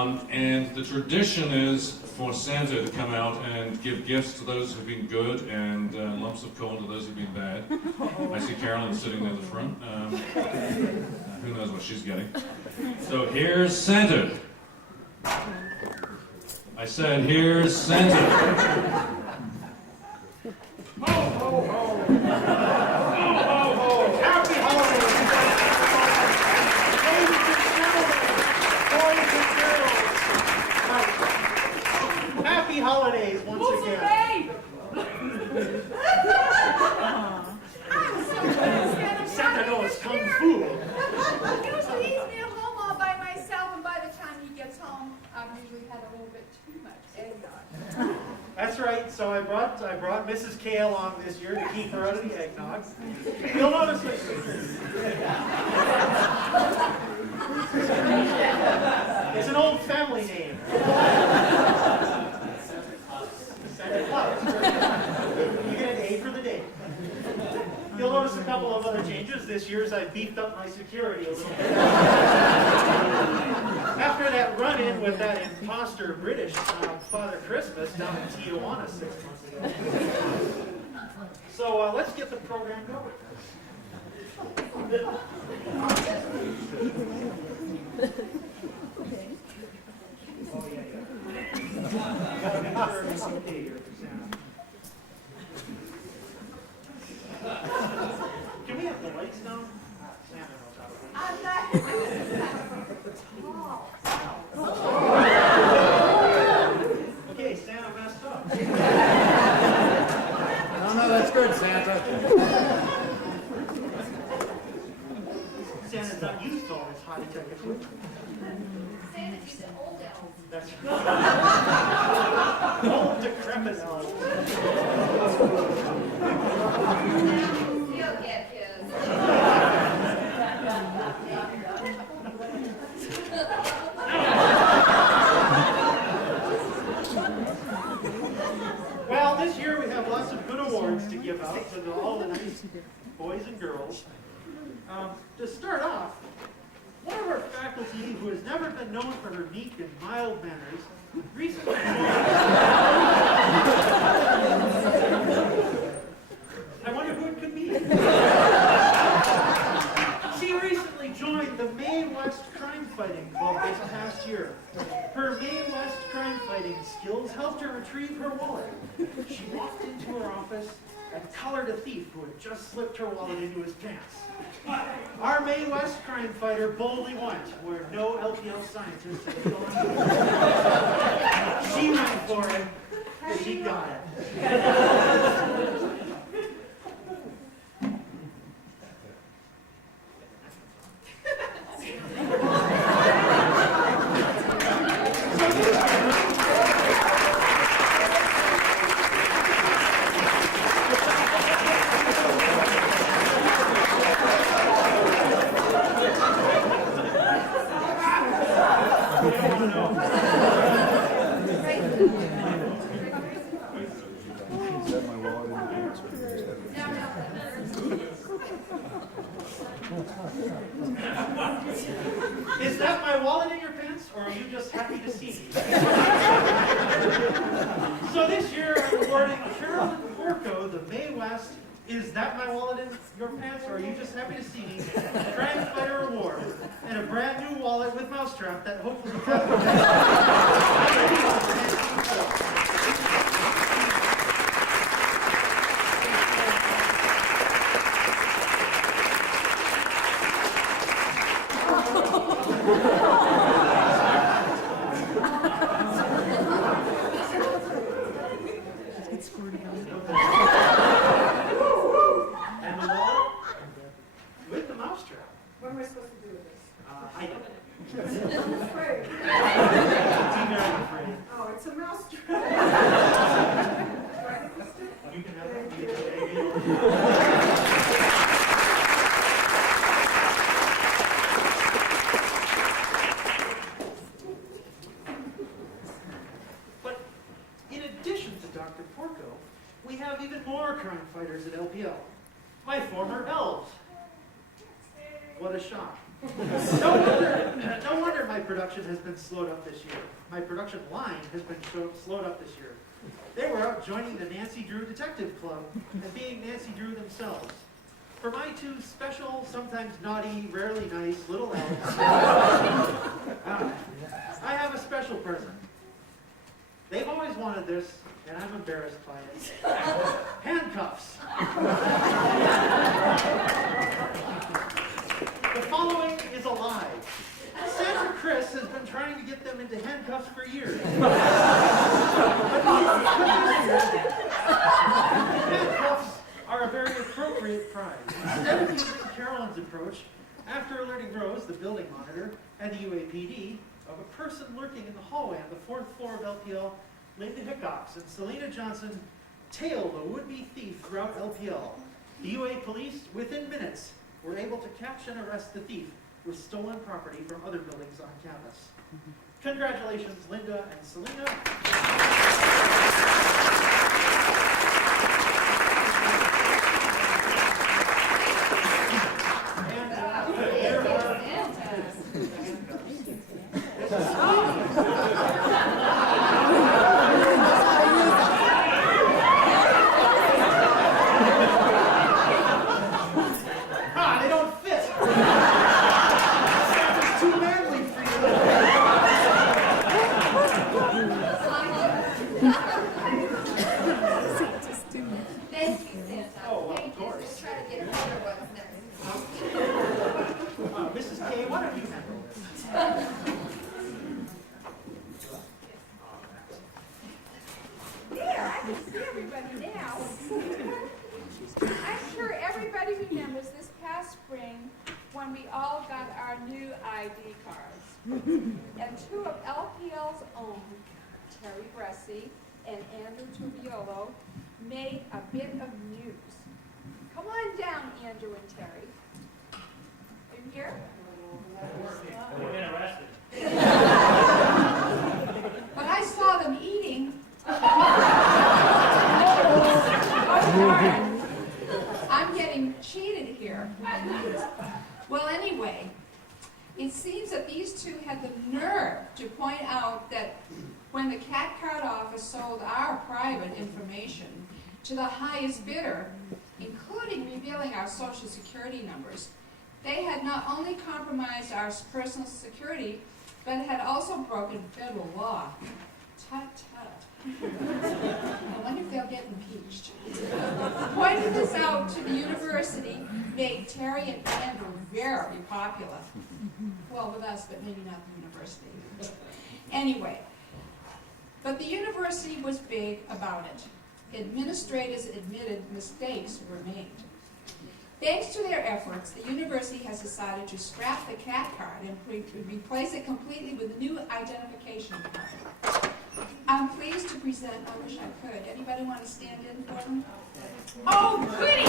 And the tradition is for Santa to come out and give gifts to those who've been good and lumps of coal to those who've been bad. I see Carolyn sitting near the front. Who knows what she's getting. So here's Santa. I said, here's Santa. Ho, ho, ho. Ho, ho, ho. Happy holidays. Ladies and gentlemen, boys and girls. Happy holidays once again. Santa knows Kung Fu. Usually he's me at home all by myself, and by the time he gets home, I've usually had a little bit too much eggnog. That's right. So I brought Mrs. K along this year to keep her out of the eggnog. You'll notice that it's an old family name. Santa Claus. You get an A for the day. You'll notice a couple of other changes. This year's I beefed up my security a little bit. After that run-in with that imposter British Father Christmas down in Tijuana 6 months ago. So let's get the program going. Can we have the lights down? Santa knows how to work. I'm not. Okay, Santa messed up. No, that's good, Santa. Santa's not used to all this high-tech equipment. Santa's used to old elves. That's old decrepit elves. He'll get his. Well, this year we have lots of good awards to give out to all the nice boys and girls. To start off, one of our faculty who has never been known for her meek and mild manners recently I wonder who it could be. She recently joined the Mae West Crime Fighting Club this past year. Her Mae West crime fighting skills helped her retrieve her wallet. She walked into her office and collared a thief who had just slipped her wallet into his pants. Our Mae West crime fighter boldly went where no LPL scientist had gone. She went for it, and she got it. Is that my wallet in your pants, or are you just happy to see me? So this year I'm awarding Carolyn Porco the Mae West Is That My Wallet in Your Pants, or Are You Just Happy to See Me? Crime Fighter Award, and a brand new wallet with mousetrap that hopefully And the wallet with the mousetrap. What am I supposed to do with this? I don't know. I'm afraid. Be very afraid. Oh, it's a mouse trap. You can have it. But in addition to Dr. Porco, we have even more crime fighters at LPL. My former elves. What a shock. No wonder my production has been slowed up this year. My production line has been slowed up this year. They were out joining the Nancy Drew Detective Club and being Nancy Drew themselves. For my two special, sometimes naughty, rarely nice little elves, I have a special present. They've always wanted this, and I'm embarrassed by it. Handcuffs. The following is a lie. Santa Chris has been trying to get them into handcuffs for years. Handcuffs are a very appropriate prize. Instead of using Carolyn's approach, after alerting Rose, the building monitor, and the UAPD of a person lurking in the hallway on the 4th floor of LPL, Linda Hickox and Selena Johnson tailed a would-be thief throughout LPL. The UA police, within minutes, were able to catch and arrest the thief with stolen property from other buildings on campus. Congratulations, Linda and Selena. They don't fit. It's too manly for Thank you, Santa. Oh, well, Thank of you. course. Let's try to get another one next. Mrs. K, why don't you handle this? There, I can see everybody now. I'm sure everybody remembers this past spring when we all got our new ID cards. And two of LPL's own, Terry Bresci and Andrew Tubiolo, made a bit of news. Come on down, Andrew and Terry. Are you here? We're getting arrested. But I saw them eating. I'm getting cheated here. Well, anyway, it seems that these two had the nerve to point out that when the Cat Card office sold our private information to the highest bidder, including revealing our social security numbers, they had not only compromised our personal security, but had also broken federal law. Tut, tut. I wonder if they'll get impeached. Pointing this out to the university made Terry and Andrew very popular. Well, with us, but maybe not the university. Anyway, but the university was big about it. Administrators admitted mistakes were made. Thanks to their efforts, the university has decided to scrap the Cat Card and replace it completely with a new identification card. I'm pleased to present, I wish I could. Anybody want to stand in for them? Oh, goody!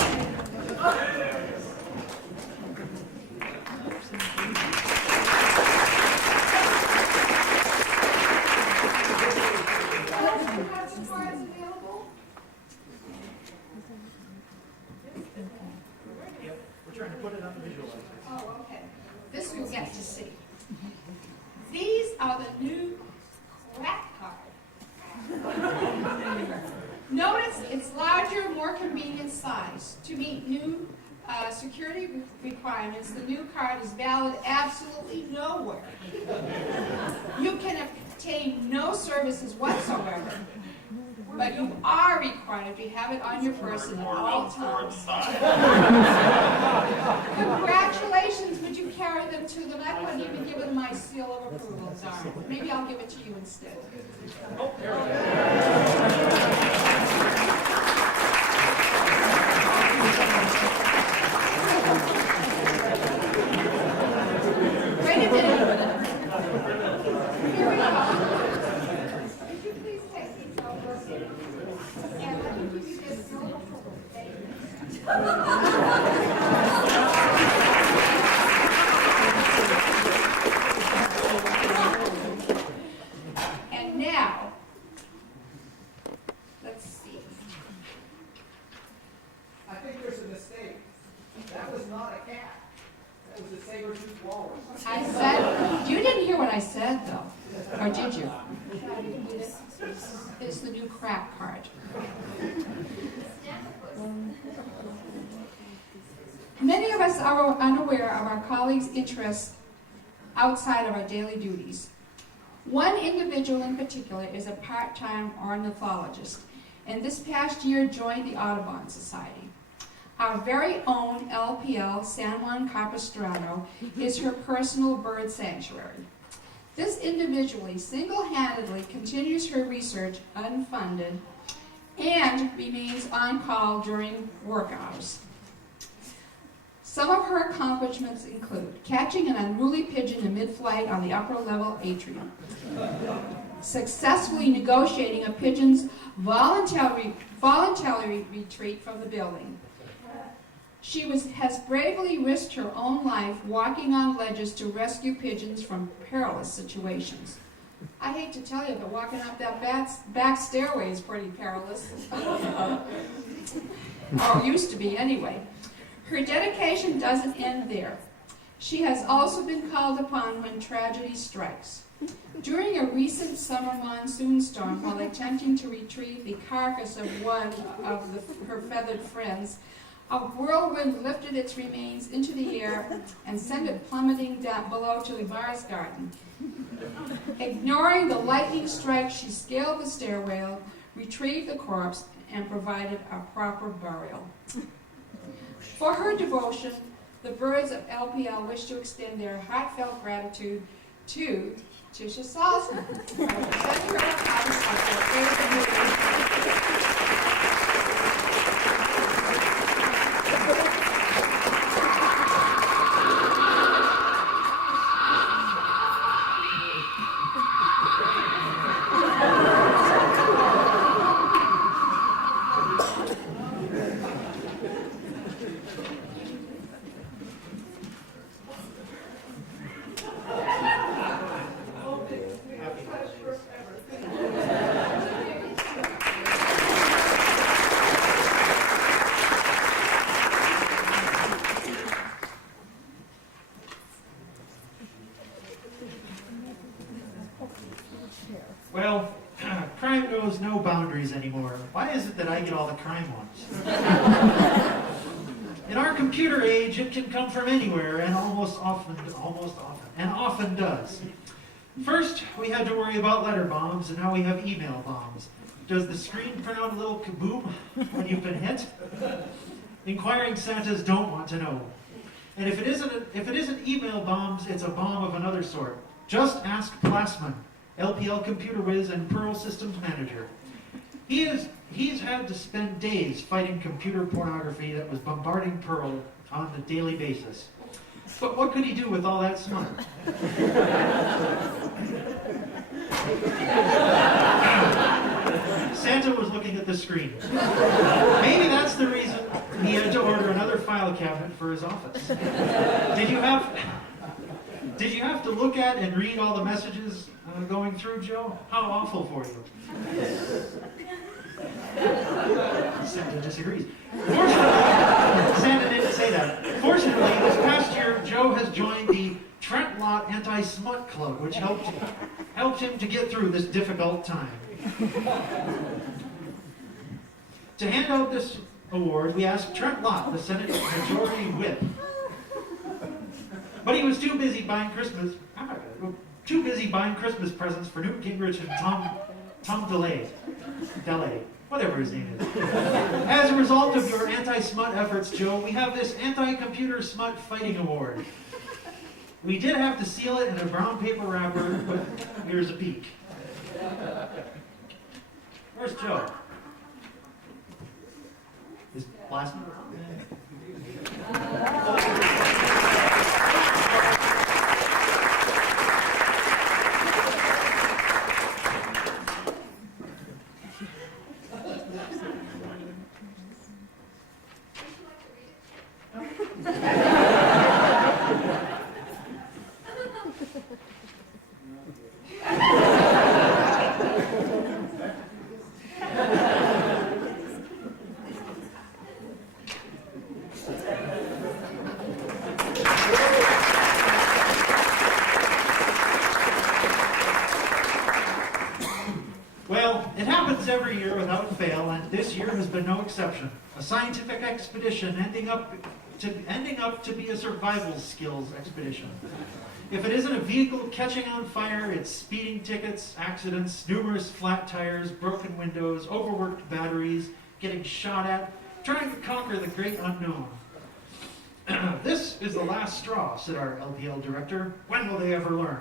Have the cards available? Yep, we're trying to put it on the visualizer. Oh, okay. This you'll get to see. These are the new crack card. Notice it's larger, more convenient size. To meet new security requirements, the new card is valid absolutely nowhere. You can obtain no services whatsoever, but you are required to have it on your person at all times. Congratulations, would you carry them to them? I wouldn't even give them my seal of approval, darn. Maybe I'll give it to you instead. Oh, there we go. Wait a minute. Here we go. Would you please take these over? And let me give you this seal of approval. Thank you. And now, let's see. I think there's a mistake. That was not a cat. That was a saber-toothed walrus. ahead, though. Or did you? It's the new crack card. Many of us are unaware of our colleagues' interests outside of our daily duties. One individual in particular is a part-time ornithologist, and this past year joined the Audubon Society. Our very own LPL San Juan Capistrano is her personal bird sanctuary. This individually single-handedly continues her research unfunded and remains on call during work hours. Some of her accomplishments include catching an unruly pigeon in mid-flight on the upper level atrium, successfully negotiating a pigeon's voluntary retreat from the building. She has bravely risked her own life walking on ledges to rescue pigeons from perilous situations. I hate to tell you, but walking up that back stairway is pretty perilous. Or used to be anyway. Her dedication doesn't end there. She has also been called upon when tragedy strikes. During a recent summer monsoon storm, while attempting to retrieve the carcass of one of her feathered friends, a whirlwind lifted its remains into the air and sent it plummeting down below to the Mars garden. Ignoring the lightning strike, she scaled the stairwell, retrieved the corpse, and provided a proper burial. For her devotion, the birds of LPL wish to extend their heartfelt gratitude to Tisha Salzman, representing her office of their Well, crime knows no boundaries anymore. Why is it that I get all the crime ones? In our computer age, it can come from anywhere, and often does. First, we had to worry about letter bombs, and now we have email bombs. Does the screen print out a little kaboom when you've been hit? Inquiring Santas don't want to know. And if it isn't email bombs, it's a bomb of another sort. Just ask Plasman, LPL Computer Whiz and Perl Systems Manager. He's had to spend days fighting computer pornography that was bombarding Perl on a daily basis. But what could he do with all that smut? Santa was looking at the screen. Maybe that's the reason he had to order another file cabinet for his office. Did you have to look at and read all the messages going through, Joe? How awful for you. Santa disagrees. Santa didn't say that. Fortunately, this past year, Joe has joined the Trent Lott Anti-Smut Club, which helped him to get through this difficult time. To hand out this award, we asked Trent Lott, the Senate Majority Whip. But he was too busy buying Christmas presents for Newt Gingrich and Tom DeLay, whatever his name is. As a result of your anti-smut efforts, Joe, we have this anti-computer smut fighting award. We did have to seal it in a brown paper wrapper, but here's a peek. Where's Joe? Is Plasma? It happens every year without fail, and this year has been no exception. A scientific expedition ending up to be a survival skills expedition. If it isn't a vehicle catching on fire, it's speeding tickets, accidents, numerous flat tires, broken windows, overworked batteries, getting shot at, trying to conquer the great unknown. This is the last straw, said our LPL director. When will they ever learn?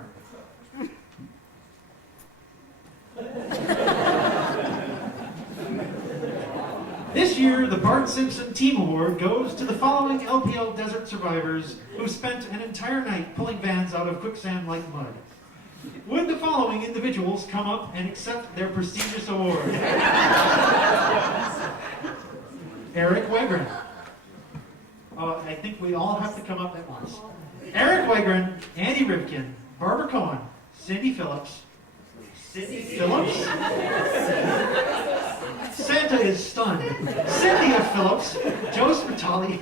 This year, the Bart Simpson Team Award goes to the following LPL desert survivors who spent an entire night pulling vans out of quicksand-like mud. Would the following individuals come up and accept their prestigious award? Eric Wegren. I think we all have to come up at once. Eric Wegren, Andy Rivkin, Barbara Cohen, Cindy Phillips. Cindy Phillips? Santa is stunned. Cynthia Phillips, Joe Spitali,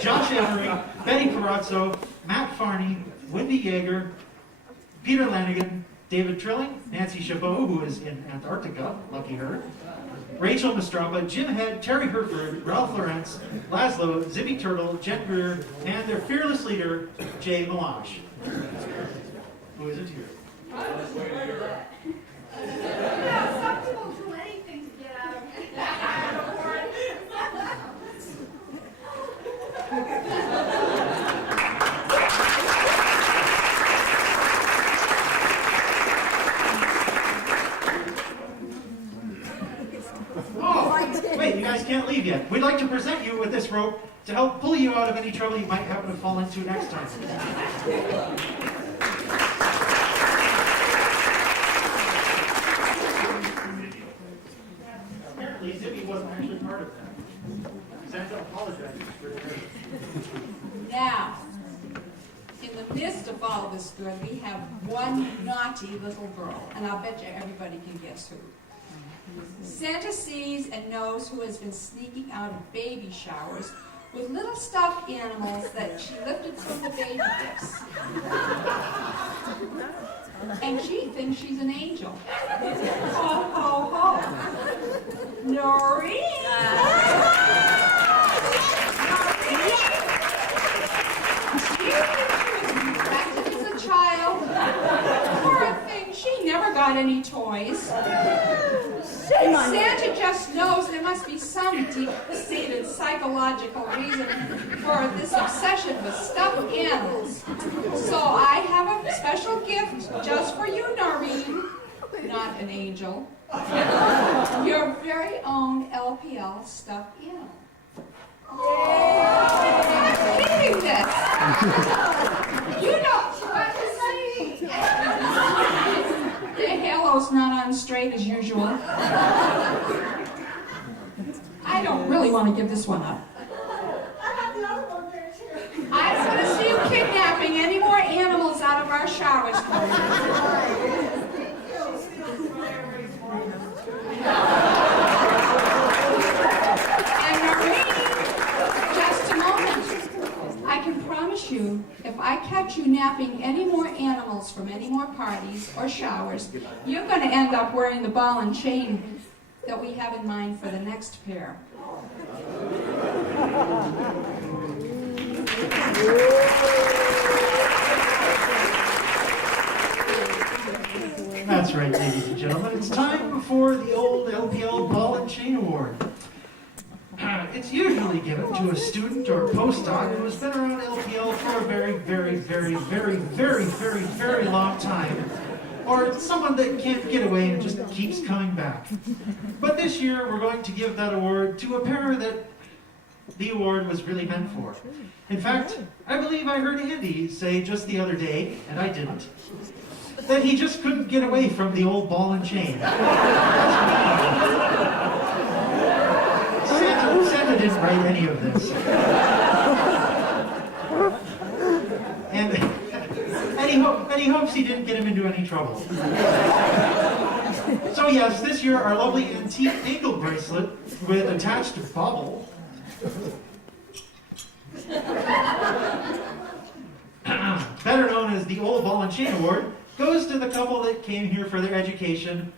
Josh Emery, Betty Perazzo, Matt Farney, Wendy Yeager, Peter Lanigan, David Trilling, Nancy Chabot, who is in Antarctica, lucky her, Rachel Mastrapa, Jim Head, Terry Herford, Ralph Lawrence, Laszlo, Zibby Turtle, Jen Greer, and their fearless leader, Jay Melange, who isn't here. Some people do anything to get out of Oh, wait, you guys can't leave yet. We'd like to present you with this rope to help pull you out of any trouble you might happen to fall into next time. Apparently, Zippy wasn't actually part of that. Santa apologizes for it. Now, in the midst of all this good, we have one naughty little girl, and I'll bet you everybody can guess who. Santa sees and knows who has been sneaking out of baby showers with little stuffed animals that she lifted from the baby gifts. And she thinks she's an angel. Ho, ho, ho. Noreen! She was neglected as a child. Poor thing, she never got any toys. Santa just knows there must be some deep-seated psychological reason for this obsession with stuffed animals. So I have a special gift just for you, Noreen. Not an angel. Your very own LPL stuffed animal. I'm keeping this. You don't what to say. The halo's not on straight as usual. I don't really want to give this one up. I don't want to see you kidnapping any more animals out of our showers. And Marie, just a moment. I can promise you, if I catch you napping any more animals from any more parties or showers, you're going to end up wearing the ball and chain that we have in mind for the next pair. That's right, ladies and gentlemen. It's time for the old LPL Ball and Chain Award. It's usually given to a student or postdoc who has been around LPL for a very, very, very, very, very, very, very long time. Or someone that can't get away and just keeps coming back. But this year, we're going to give that award to a pair that the award was really meant for. In fact, I believe I heard Andy say just the other day, and I didn't, that he just couldn't get away from the old ball and chain. Santa didn't write any of this. And he hopes he didn't get him into any trouble. So yes, this year our lovely antique ankle bracelet with attached bauble better known as the Old Ball and Chain Award, goes to the couple that came here for their education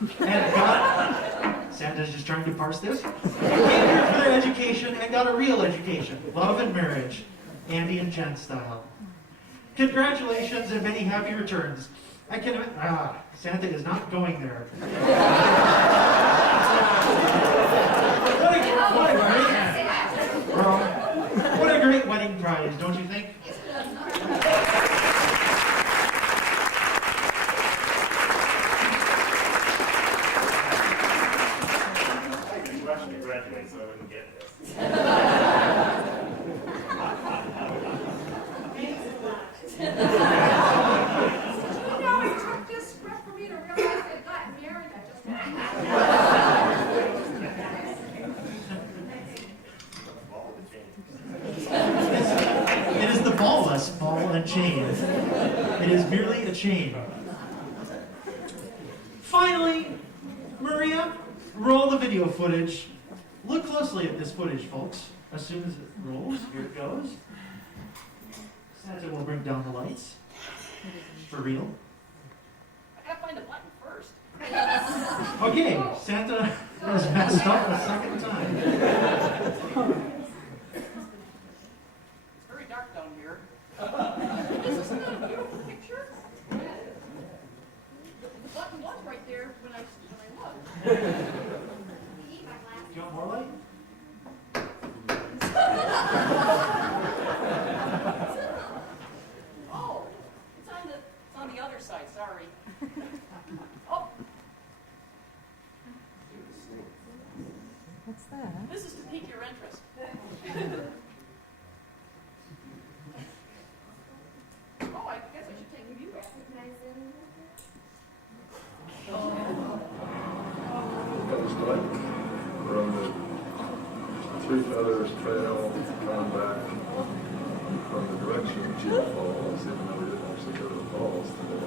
and got, Santa's just trying to parse this, came here for their education and got a real education, love and marriage, Andy and Jen style. Congratulations and many happy returns. Santa is not going there. What a great wedding prize, don't you think? You rushed to graduate, so I wouldn't get this. You know, it took this script for me to realize I got married. I just It is the ballless ball and chain. It is merely a chain. Finally, Maria, roll the video footage. Look closely at this footage, folks. As soon as it rolls, here it goes. Santa will bring down the lights. For real. I gotta find the button first. Okay, Santa has messed up a second time. It's very dark down here. This is not a beautiful picture. The button was right there when I looked. Do you want more light? Oh, it's on the other side. Sorry. Oh, What's that? this is to pique your interest. Oh, I guess I should take a view. That was good. We're on the Three Feathers Trail coming back from the direction of Jeep Falls, even though we didn't actually go to the falls today.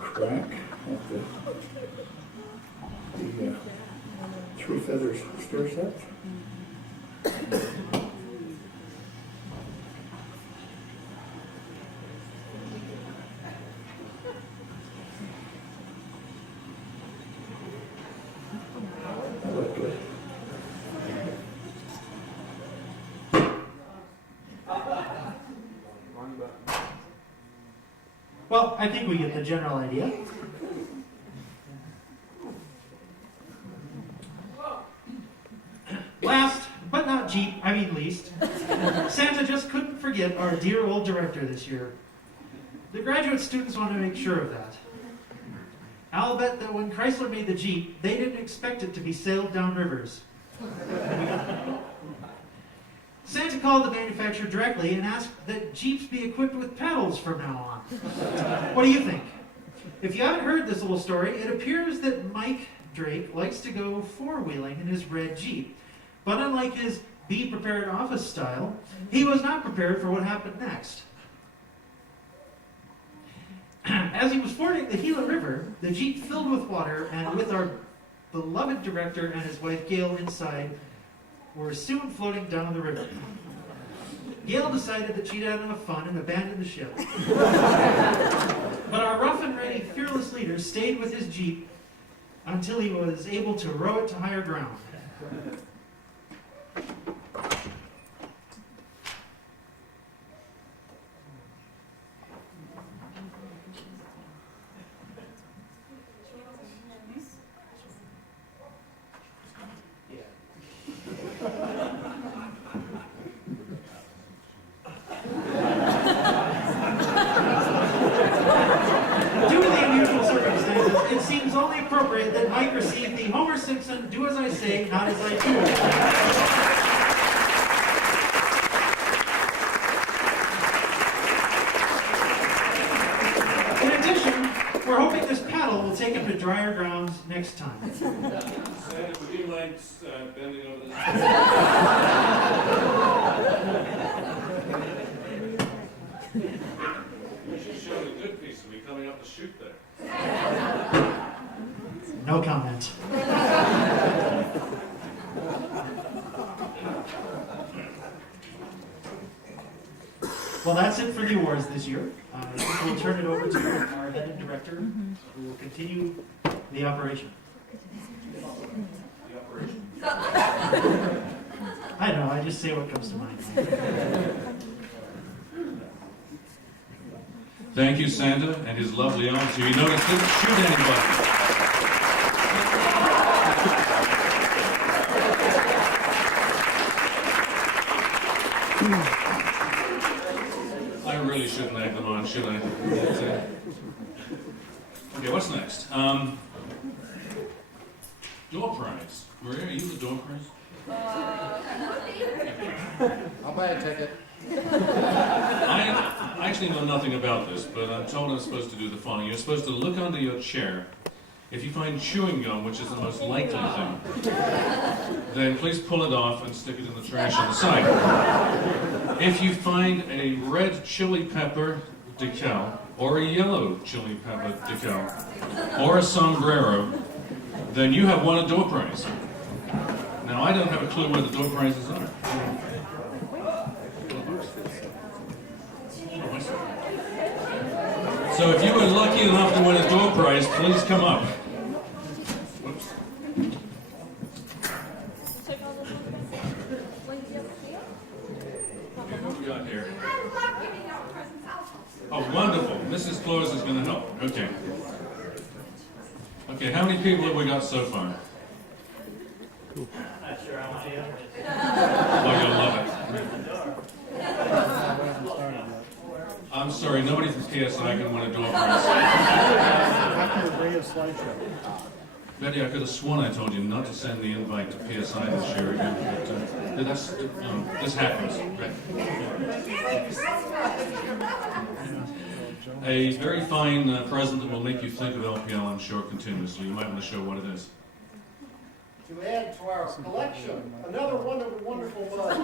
Crack at the Three Feathers stair set. That looked good. Well, I think we get the general idea. Last, but not least, Santa just couldn't forget our dear old director this year. The graduate students want to make sure of that. I'll bet that when Chrysler made the Jeep, they didn't expect it to be sailed down rivers. Santa called the manufacturer directly and asked that Jeeps be equipped with pedals from now on. What do you think? If you haven't heard this little story, it appears that Mike Drake likes to go four-wheeling in his red Jeep. But unlike his be prepared office style, he was not prepared for what happened next. As he was fording the Gila River, the Jeep filled with water, and with our beloved director and his wife Gail inside, were soon floating down the river. Gail decided that she'd had enough fun and abandoned the ship. But our rough and ready, fearless leader stayed with his Jeep until he was able to row it to higher ground. Due to the unusual say, not as I do. In addition, we're hoping this paddle will take him to drier grounds next time. Santa, would you mind bending over this? You should show a good piece of me coming up the chute there. No comment. Well, that's it for the awards this year. We'll turn it over to our head and director, who will continue the operation. The operation. I know, I just say what comes to mind. Thank you, Santa, and his lovely arms. You notice didn't shoot anybody. I really shouldn't egg them on, should I? Okay, what's next? Door prize. Maria, are you the door prize? I'll buy a ticket. I actually know nothing about this, but I'm told I'm supposed to do the following. You're supposed to look under your chair. If you find chewing gum, which is the most likely thing, then please pull it off and stick it in the trash on the side. If you find a red chili pepper decal, or a yellow chili pepper decal, or a sombrero, then you have won a door prize. Now, I don't have a clue where the door prizes are. So if you were lucky enough to win a door prize, please come up. Whoops. Okay, what we got here? I love giving out presents. Oh, wonderful. Mrs. Claus is going to help. Okay. Okay, how many people have we got so far? I'm not sure I want to answer it. Oh, you'll love it. I'm sorry, nobody from PSI can win a door prize. Betty, I could have sworn I told you not to send the invite to PSI this year again, but this happens. A very fine present that will make you think of LPL, I'm sure, continuously. You might want to show what it is. To add to our collection, another wonderful mug.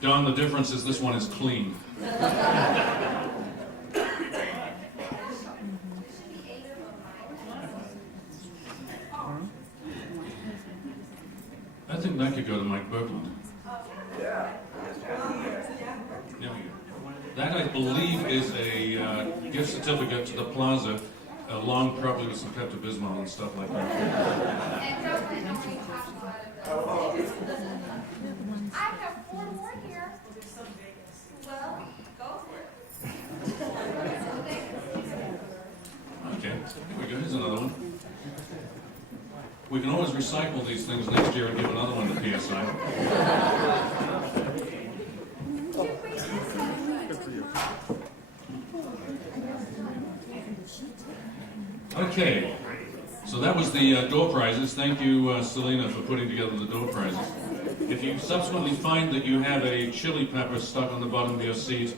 Don, the difference is this one is clean. I think that could go to Mike Berkland. There we go. That, I believe, is a gift certificate to the Plaza, along probably with some Pepto-Bismol and stuff like that. And don't let nobody talk about it. I have 4 more here. Well, go for it. Okay, here we go. Here's another one. We can always recycle these things next year and give another one to PSI. Okay, so that was the door prizes. Thank you, Selena, for putting together the door prizes. If you subsequently find that you have a chili pepper stuck on the bottom of your seat,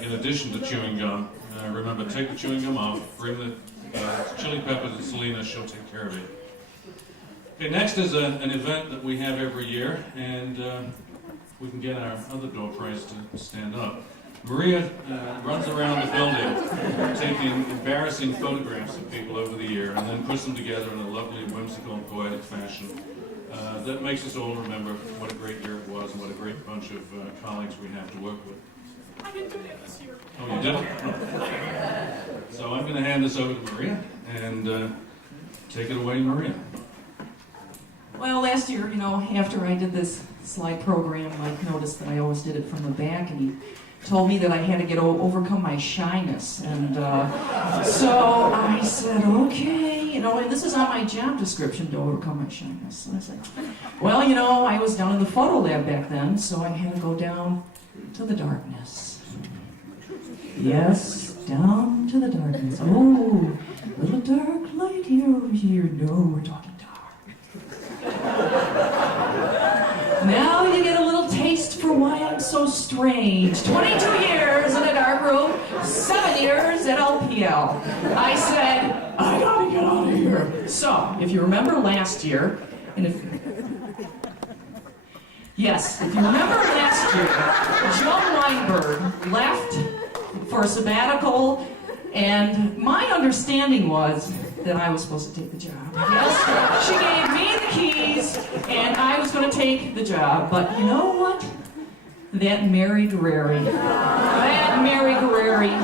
in addition to chewing gum, remember, take the chewing gum off, bring the chili pepper to Selena, she'll take care of it. Okay, next is an event that we have every year, and we can get our other door prize to stand up. Maria runs around the building taking embarrassing photographs of people over the year and then puts them together in a lovely, whimsical, poetic fashion that makes us all remember what a great year it was and what a great bunch of colleagues we have to work with. I didn't do that this year. Oh, you didn't? So I'm going to hand this over to Maria, and take it away, Maria. Well, last year, after I did this slide program, Mike noticed that I always did it from the back, and he told me that I had to overcome my shyness. And so I said, okay, and this is on my job description, to overcome my shyness. So I said, well, I was down in the photo lab back then, so I had to go down to the darkness. Yes, down to the darkness. Oh, little dark light here over here. No, we're talking dark. Now you get a little taste for why I'm so strange. 22 years in a dark room, 7 years at LPL. I said, I gotta get out of here. So, if you remember last year, and if you remember last year, Joan Weinberg left for a sabbatical, and my understanding was that I was supposed to take the job. Yes, she gave me the keys, and I was going to take the job. But you know what? That Mary Guerreri,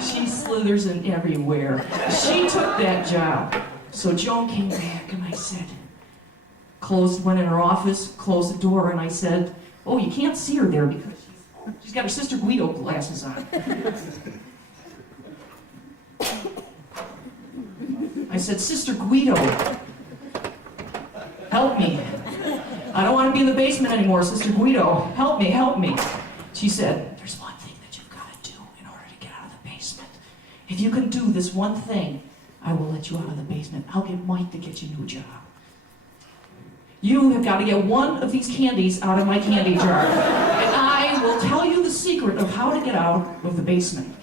she slithers in everywhere. She took that job. So Joan came back, and I said, went in her office, closed the door, and I said, oh, you can't see her there because she's got her Sister Guido glasses on. I said, Sister Guido, help me. I don't want to be in the basement anymore, Sister Guido. Help me, help me. She said, there's one thing that you've got to do in order to get out of the basement. If you can do this one thing, I will let you out of the basement. I'll get Mike to get you a new job. You have got to get one of these candies out of my candy jar. And I will tell you the secret of how to get out of the basement.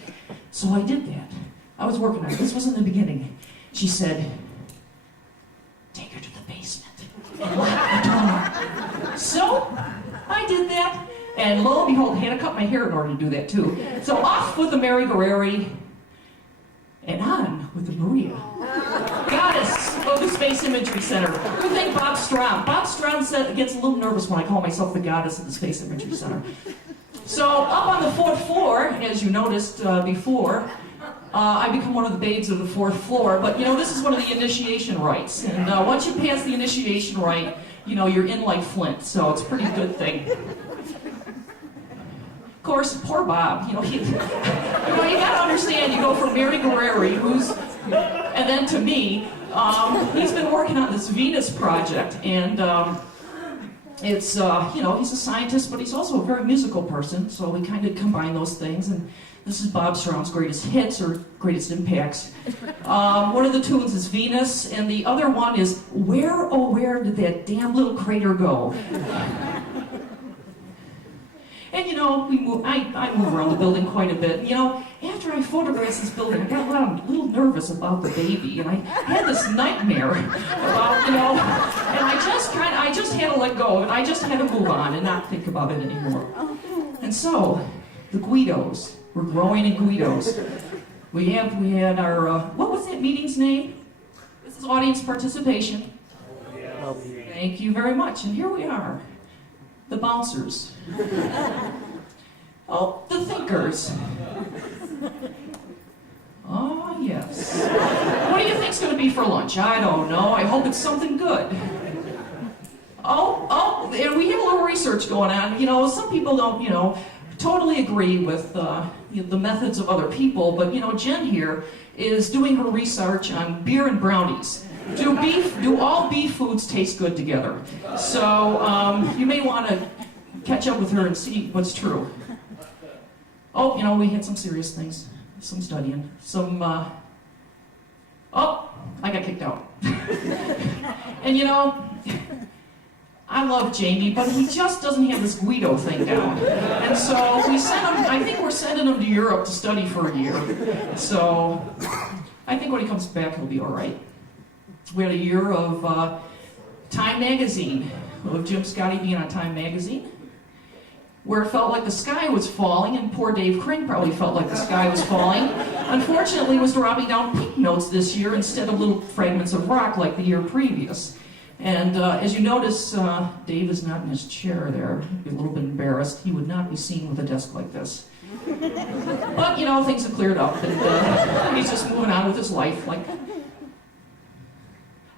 So I did that. I was working on it. This was in the beginning. She said, take her to the basement and lock the door. So I did that. And lo and behold, I had to cut my hair in order to do that too. So off with the Mary Guerreri and on with the Maria. Goddess of the Space Imagery Center. Who think Bob Strom? Bob Strom gets a little nervous when I call myself the goddess of the Space Imagery Center. So up on the 4th floor, as you noticed before, I become one of the babes of the 4th floor, but you know, this is one of the initiation rites. And once you pass the initiation rite, you know, you're in like Flint, so it's a pretty good thing. Of course, poor Bob, you know, you gotta understand, you go from Mary Guerreri, and then to me. He's been working on this Venus project, and it's, you know, he's a scientist, but he's also a very musical person, so we kind of combine those things, and this is Bob Strom's greatest hits, or greatest impacts. One of the tunes is Venus, and the other one is Where, oh where did that damn little crater go? And you know, I move around the building quite a bit. You know, after I photographed this building, I got a little nervous about the baby, and I had this nightmare about, you know, and I just had to let go, and I just had to move on and not think about it anymore. And so, the Guidos, we're growing in Guidos. We had our, what was that meeting's name? This is audience participation. Thank you very much, and here we are. The bouncers. Oh, the thinkers. Oh, yes. What do you think's going to be for lunch? I don't know. I hope it's something good. Oh, and we have a little research going on. You know, some people don't, you know, totally agree with the methods of other people, but, you know, Jen here is doing her research on beer and brownies. Do all beef foods taste good together? So you may want to catch up with her and see what's true. Oh, you know, we had some serious things, some studying, some, oh, I got kicked out. And you know, I love Jamie, but he just doesn't have this Guido thing down. And so we sent him, I think we're sending him to Europe to study for a year. So I think when he comes back, he'll be all right. We had a year of Time Magazine, of Jim Scotty being on Time Magazine, where it felt like the sky was falling, and poor Dave Kring probably felt like the sky was falling. Unfortunately, it was dropping down pink notes this year instead of little fragments of rock like the year previous. And as you notice, Dave is not in his chair there. He'd be a little bit embarrassed. He would not be seen with a desk like this. But, you know, things have cleared up, and he's just moving on with his life. Like,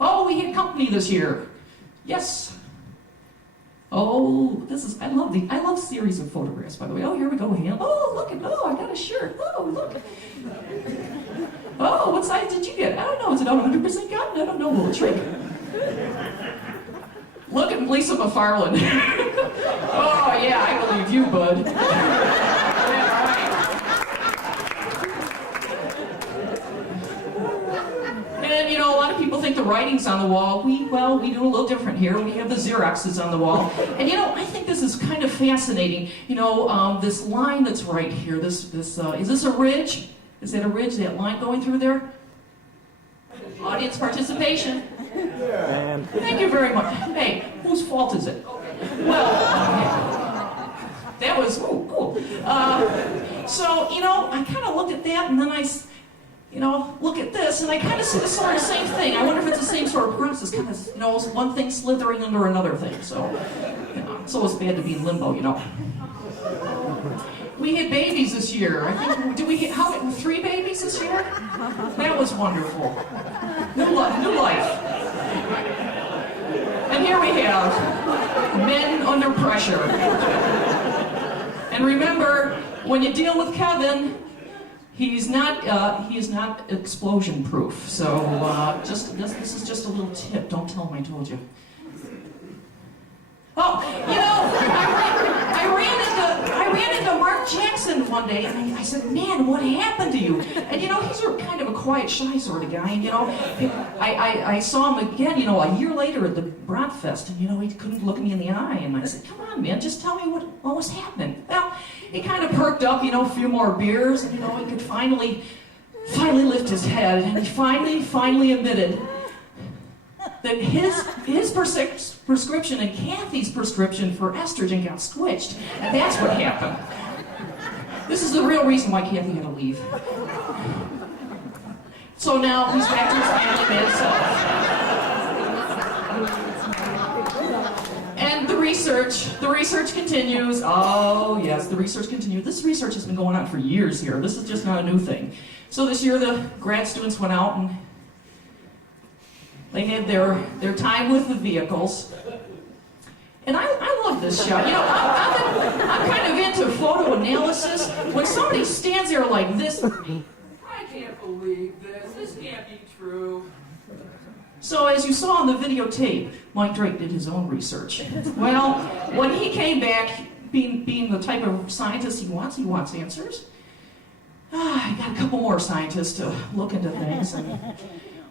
oh, we had company this year. Yes. Oh, I love series of photographs, by the way. Oh, here we go, Han. Oh, look I got a shirt. Oh, look. Oh, what size did you get? I don't know. Is it 100% cotton? I don't know. Will it shrink? Look at Lisa McFarland. Oh, yeah, I believe you, bud. Yeah, right. think the writing's on the wall. We do a little different here. We have the Xeroxes on the wall. And you know, I think this is kind of fascinating. You know, this line that's right here, is this a ridge? Is that a ridge, that line going through there? Audience participation. Thank you very much. Hey, whose fault is it? Well, that was, cool. So, you know, I kind of looked at that, and then look at this, and I kind of see the sort of same thing. I wonder if it's the same sort of process, kind of, you know, one thing slithering under another thing. So, you know, it's always bad to be in limbo, you know. We had babies this year. I think, 3 babies this year? That was wonderful. New life. And here we have men under pressure. And remember, when you deal with Kevin, he is not explosion proof. So this is just a little tip. Don't tell him I told you. Oh, you know, I ran into Mark Jackson one day, and I said, "Man, what happened to you?" And you know, he's kind of a quiet, shy sort of guy. And you know, I saw him again, you know, a year later at the Bratfest, and you know, he couldn't look me in the eye. And I said, "Come on, man, just tell me what was happening." Well, he kind of perked up, you know, a few more beers, and you know, he could finally lift his head, and he finally admitted that his prescription and Kathy's prescription for estrogen got switched. And that's what happened. This is the real reason why Kathy had to leave. So now he's back to his family man self. And the research continues. Oh yes, the research continues. This research has been going on for years here. This is just not a new thing. So this year the grad students went out and they had their time with the vehicles. And I love this shot. You know, I'm kind of into photo analysis. When somebody stands there like this, I can't believe this. This can't be true. So as you saw on the videotape, Mike Drake did his own research. Well, when he came back, being the type of scientist he wants answers. I got a couple more scientists to look into things. And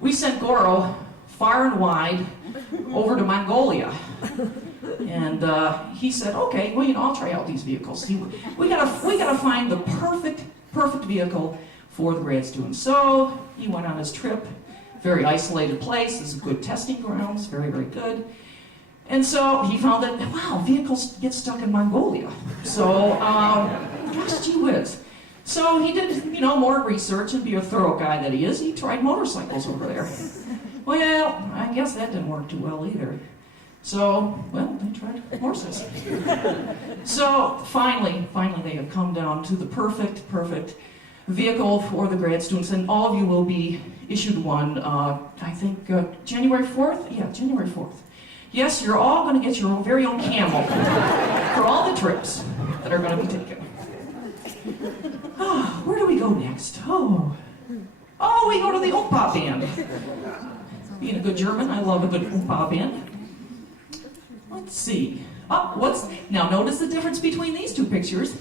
we sent Goro far and wide over to Mongolia. And he said, "Okay, well, you know, I'll try out these vehicles. We gotta find the perfect vehicle for the grad students." So he went on his trip. Very isolated place. This is good testing grounds. Very, very good. And so he found that, wow, vehicles get stuck in Mongolia. So, gosh gee whiz. So he did, you know, more research, and be a thorough guy that he is. He tried motorcycles over there. Well, I guess that didn't work too well either. So, well, they tried horses. So finally they have come down to the perfect vehicle for the grad students, and all of you will be issued one, I think, January 4th? Yeah, January 4th. Yes, you're all going to get your very own camel for all the trips that are going to be taken. Where do we go next? Oh, we go to the Oompa band. Being a good German, I love a good Oompa band. Let's see. Now notice the difference between these two pictures.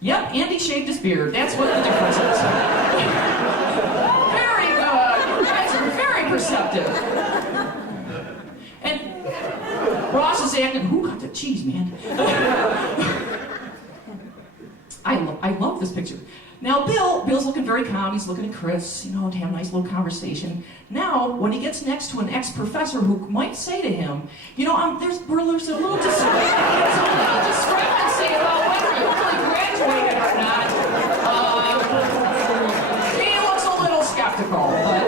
Yep, Andy shaved his beard. That's what the difference is. Very good. You guys are very perceptive. And Ross is acting, who got the cheese, man? I love this picture. Now Bill's looking very calm. He's looking at Chris, you know, to have a nice little conversation. Now, when he gets next to an ex-professor who might say to him, you know, there's a little discrepancy about whether you really graduated or not. He looks a little skeptical, but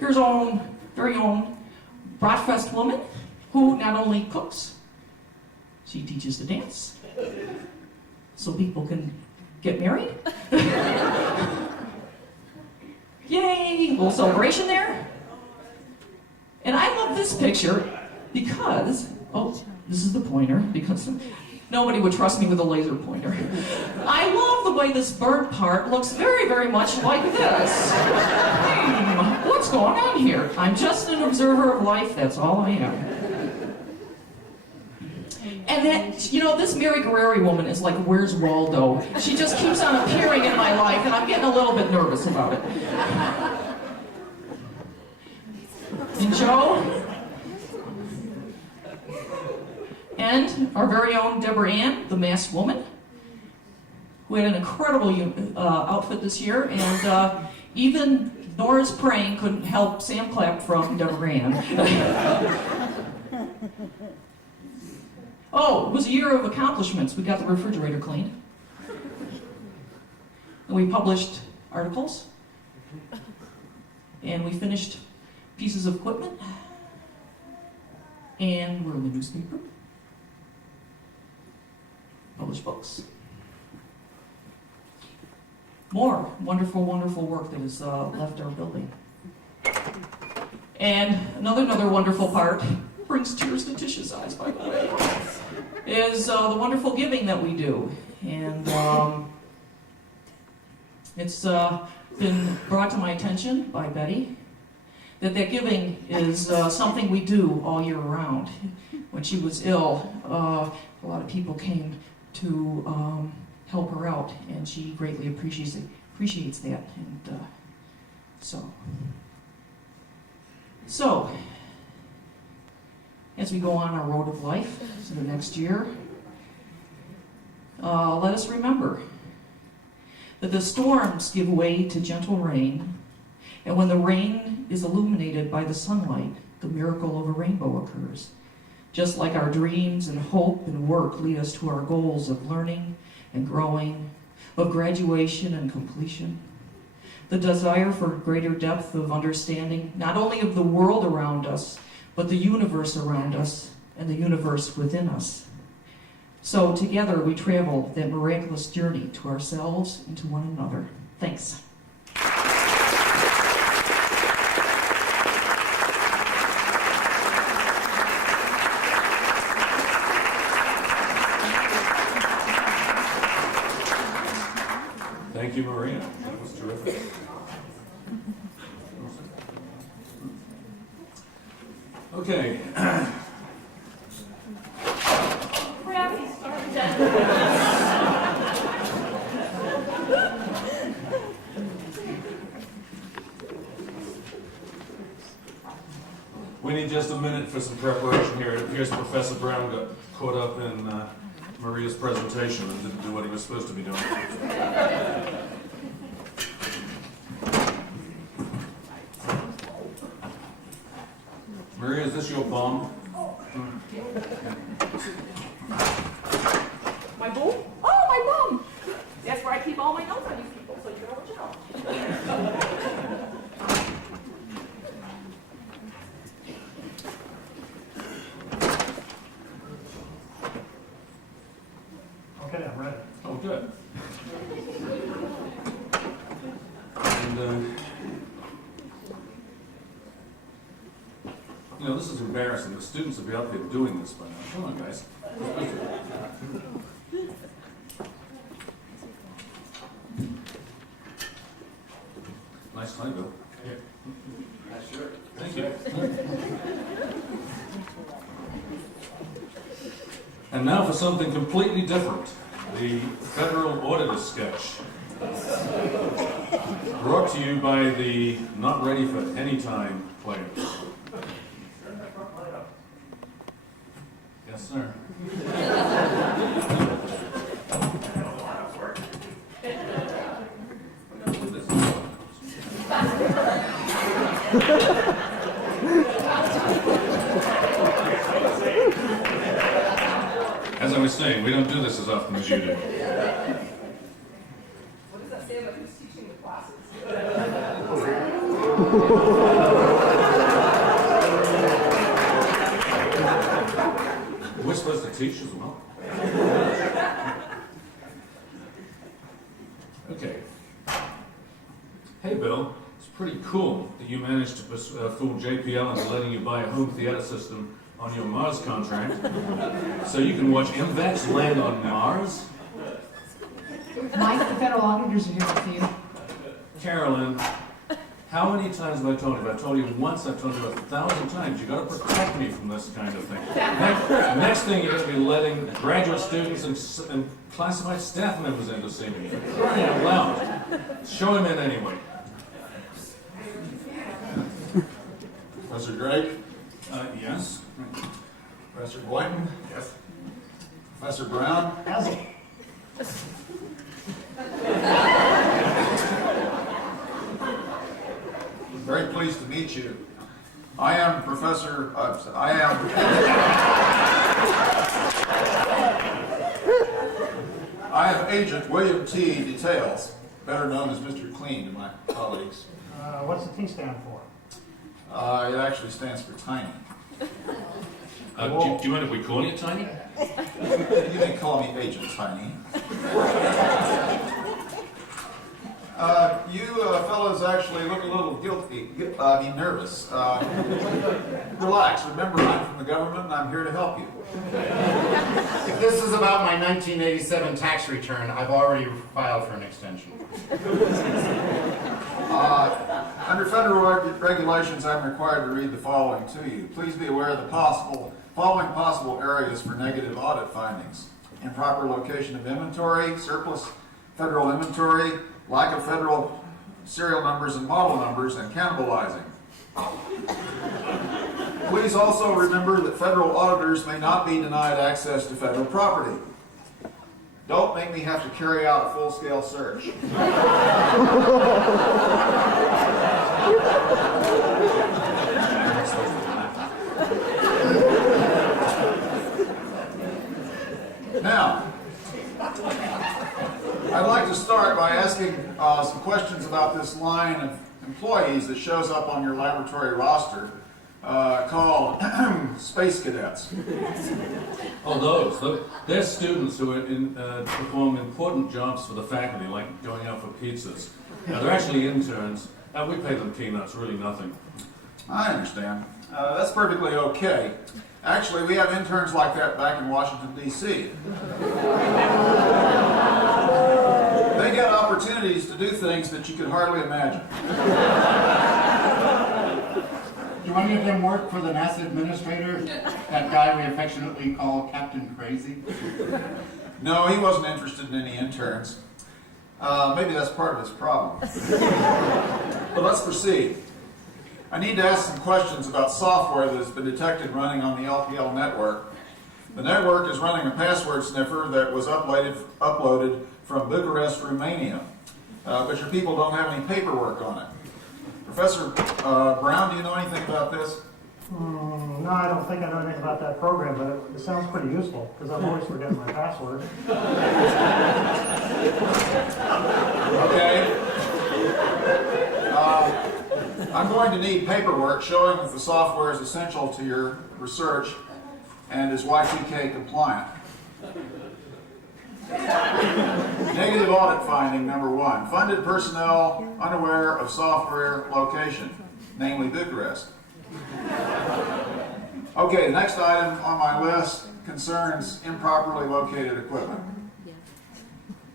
here's our very own Bratfest woman, who not only cooks, she teaches to dance, so people can get married. Yay! Little celebration there. And I love this picture because, this is the pointer, because nobody would trust me with a laser pointer. I love the way this burnt part looks very, very much like this. What's going on here? I'm just an observer of life, that's all I am. And that, you know, this Mary Guerreri woman is like, where's Waldo? She just keeps on appearing in my life, and I'm getting a little bit nervous about it. And Joe? And our very own Deborah Ann, the masked woman, who had an incredible outfit this year, and even Nora's praying couldn't help Sam clap from Deborah Ann. Oh, it was a year of accomplishments. We got the refrigerator cleaned. And we published articles. And we finished pieces of equipment. And we're in the newspaper. Published books. More wonderful, wonderful work that has left our building. And another wonderful part, brings tears to Tish's eyes, by the way, is the wonderful giving that we do. And it's been brought to my attention by Betty that giving is something we do all year round. When she was ill, a lot of people came to help her out, and she greatly appreciates that. And so, as we go on our road of life to the next year, let us remember that the storms give way to gentle rain, and when the rain is illuminated by the sunlight, the miracle of a rainbow occurs. Just like our dreams and hope and work lead us to our goals of learning and growing, of graduation and completion, the desire for greater depth of understanding, not only of the world around us, but the universe around us and the universe within us. So together we travel that miraculous journey to ourselves and to one another. Thanks. Thank you, Maria. That was terrific. Okay. We need just a minute for some preparation here. It appears Professor Brown got caught up in Maria's presentation and didn't do what he was supposed to be doing. Maria, is this your bomb? My boom? Oh, my bum! That's where I keep all my notes on these people, so you know what you know. Okay, I'm ready. Oh, good. And, you know, this is embarrassing. The students will be out there doing this by now. Come on, guys. Nice tie, Bill. Nice shirt. Thank you. And now for something completely different. The Federal Auditor sketch. Brought to you by the Not Ready for Any Time players. Yes, sir. As I was saying, we don't do this as often as you do. What does that say about who's teaching the classes? We're supposed to teach as well. Okay. Hey, Bill, it's pretty cool that you managed to fool JPL into letting you buy a home theater system on your Mars contract, so you can watch MVAX land on Mars. Mike, the federal auditors are here with you. Carolyn, how How many times have I told you? If I told you once, I've told you 1,000 times. You've got to protect me from this kind of thing. Next thing, you're going to be letting graduate students and classified staff members in to see me. Crying out loud. Show him in anyway. Professor Drake? Yes? Professor Boynton? Yes. Professor Brown? Very pleased to meet you. I am Agent William T. Details, better known as Mr. Clean to my colleagues. What's the T stand for? It actually stands for Tiny. Do you mind if we call you Tiny? You may call me Agent Tiny. You fellows actually look a little guilty, nervous. Relax, remember I'm from the government and I'm here to help you. If this is about my 1987 tax return, I've already filed for an extension. Under federal regulations, I'm required to read the following to you. Please be aware of the following possible areas for negative audit findings: improper location of inventory, surplus federal inventory, lack of federal serial numbers and model numbers, and cannibalizing. Please also remember that federal auditors may not be denied access to federal property. Don't make me have to carry out a full-scale search. Now, I'd like to start by asking some questions about this line of employees that shows up on your laboratory roster called Space Cadets. Oh, they're students who perform important jobs for the faculty, like going out for pizzas. Now, they're actually interns. We pay them peanuts, really nothing. I understand. That's perfectly okay. Actually, we have interns like that back in Washington, D.C. They get opportunities to do things that you could hardly imagine. Do any of them work for the NASA administrator? That guy we affectionately call Captain Crazy? No, he wasn't interested in any interns. Maybe that's part of his problem. But let's proceed. I need to ask some questions about software that has been detected running on the LPL network. The network is running a password sniffer that was uploaded from Bucharest, Romania. But your people don't have any paperwork on it. Professor Brown, do you know anything about this? No, I don't think I know anything about that program, but it sounds pretty useful, because I'm always forgetting my password. Okay. I'm going to need paperwork showing that the software is essential to your research and is Y2K compliant. Negative audit finding number 1. Funded personnel unaware of software location, namely Bucharest. Okay, the next item on my list concerns improperly located equipment.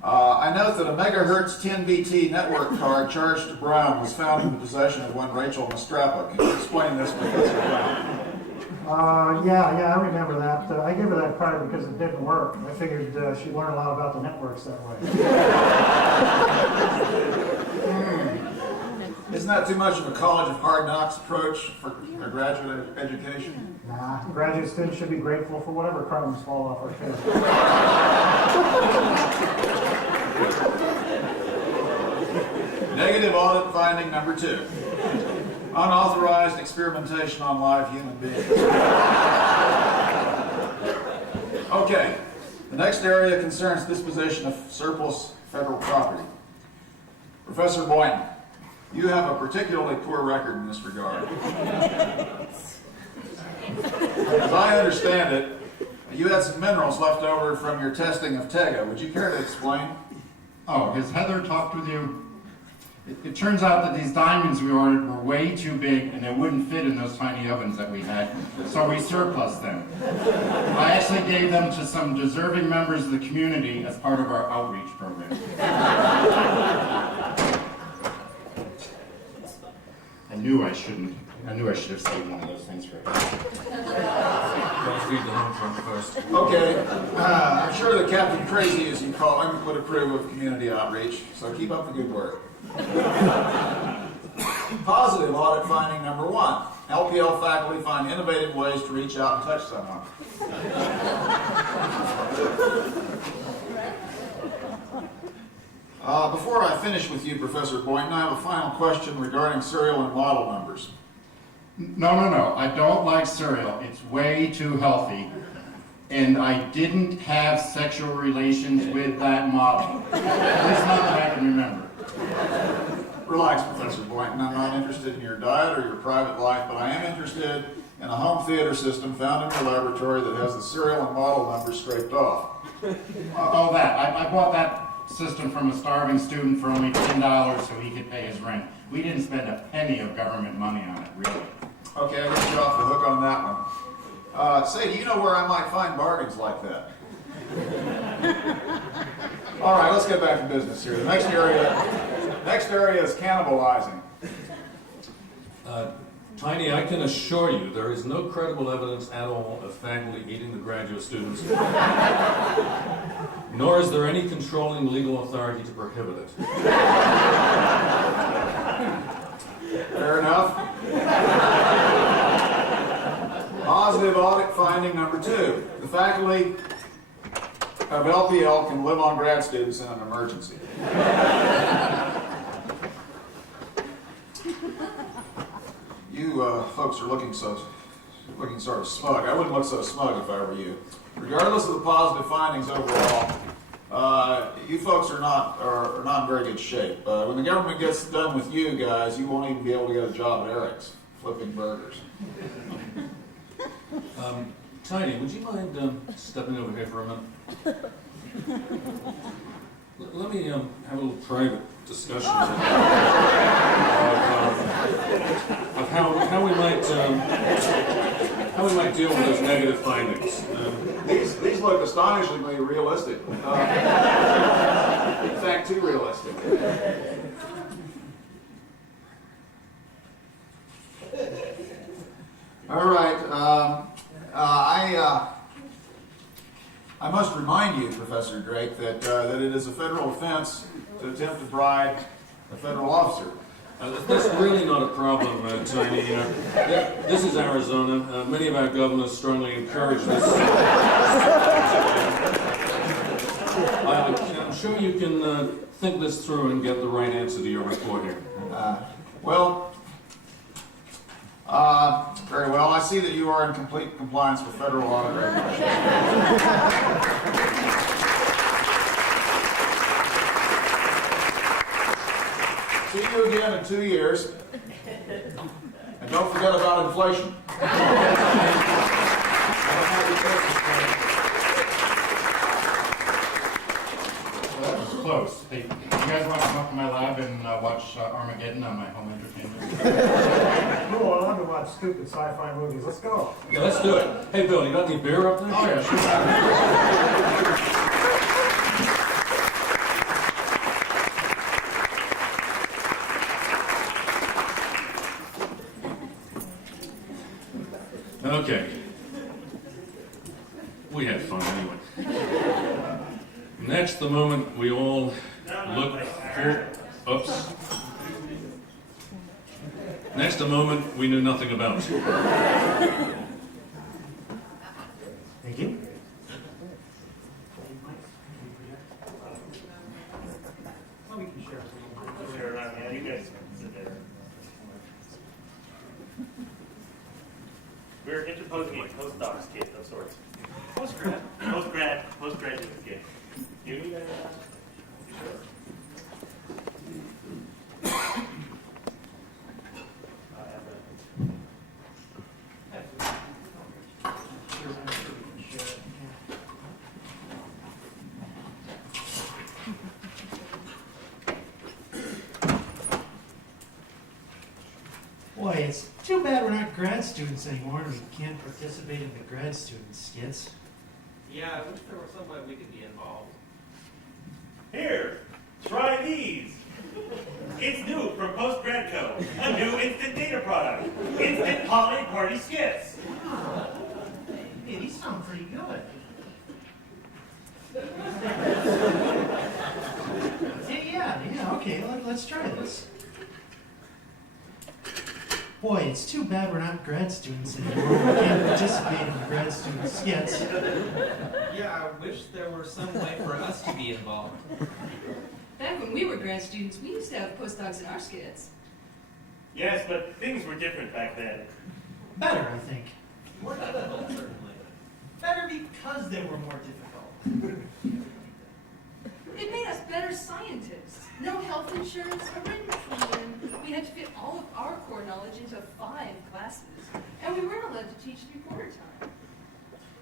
I note that a megahertz 10BT network card charged to Brown was found in the possession of one Rachel Mastrappa. Can you explain this, Professor Brown? Yeah, I remember that. I gave her that card because it didn't work. I figured she'd learn a lot about the networks that way. Isn't that too much of a college of hard knocks approach for a graduate education? Nah, graduate students should be grateful for whatever crumbs fall off our table. Negative audit finding number 2. Unauthorized experimentation on live human beings. Okay, the next area concerns disposition of surplus federal property. Professor Boynton, you have a particularly poor record in this regard. As I understand it, you had some minerals left over from your testing of Tega. Would you care to explain? Oh, has Heather talked with you? It turns out that these diamonds we ordered were way too big and they wouldn't fit in those tiny ovens that we had, so we surplused them. I actually gave them to some deserving members of the community as part of our outreach program. I knew I should have saved one of those things for her. Let's read the home front first. Okay, I'm sure that Captain Crazy, as you call him, would approve of community outreach, so keep up the good work. Positive audit finding number 1. LPL faculty find innovative ways to reach out and touch someone. Before I finish with you, Professor Boynton, I have a final question regarding serial and model numbers. No. I don't like cereal. It's way too healthy. And I didn't have sexual relations with that model. At least not that I can remember. Relax, Professor Boynton. I'm not interested in your diet or your private life, but I am interested in a home theater system found in your laboratory that has the serial and model numbers scraped off. Oh, that. I bought that system from a starving student for only $10 so he could pay his rent. We didn't spend a penny of government money on it, really. Okay, I'll get you off the hook on that one. Say, do you know where I might find bargains like that? All right, let's get back to business here. The next area is cannibalizing. Tiny, I can assure you there is no credible evidence at all of faculty eating the graduate students, nor is there any controlling legal authority to prohibit it. Fair enough. Positive audit finding number 2. The faculty of LPL can live on grad students in an emergency. You folks are looking sort of smug. I wouldn't look so smug if I were you. Regardless of the positive findings overall, you folks are not in very good shape. When the government gets done with you guys, you won't even be able to get a job at Eric's flipping burgers. Tiny, would you mind stepping over here for a minute? Let me have a little private discussion of how we might deal with those negative findings. These look astonishingly realistic. In fact, too realistic. All right. I must remind you, Professor Drake, that it is a federal offense to attempt to bribe a federal officer. That's really not a problem, Tiny. This is Arizona. Many of our governors strongly encourage this. I'm sure you can think this through and get the right answer to your report here. Very well. I see that you are in complete compliance with federal audit regulations. See you again in 2 years. And don't forget about inflation. That was close. Hey, you guys want to come up to my lab and watch Armageddon on my home entertainment? Cool, I love to watch stupid sci-fi movies. Let's go. Yeah, let's do it. Hey, Bill, you got any beer up there? Oh, yeah, sure. Okay. We had fun anyway. Next, the moment we all look for... Oops. Next, a moment we knew nothing about. Thank you. Well, we can share. Share around, yeah, you guys can sit there. We're interposing a postdocs kit of sorts. Postgraduate kit. You need that? You sure? Boy, it's too bad we're not grad students anymore and we can't participate in the grad student skits. Yeah, I wish there was some way we could be involved. Here, try these. It's new from PostGradCo, a new instant data product. Instant holiday party skits. Hey, these sound pretty good. Yeah, okay, let's try this. Boy, it's too bad we're not grad students anymore. We can't participate in the grad student skits. Yeah, I wish there were some way for us to be involved. Back when we were grad students, we used to have postdocs in our skits. Yes, but things were different back then. Better, I think. More difficult, certainly. Better because they were more difficult. It made us better scientists. No health insurance, a written plan. We had to fit all of our core knowledge into 5 classes. And we weren't allowed to teach 3/4 time.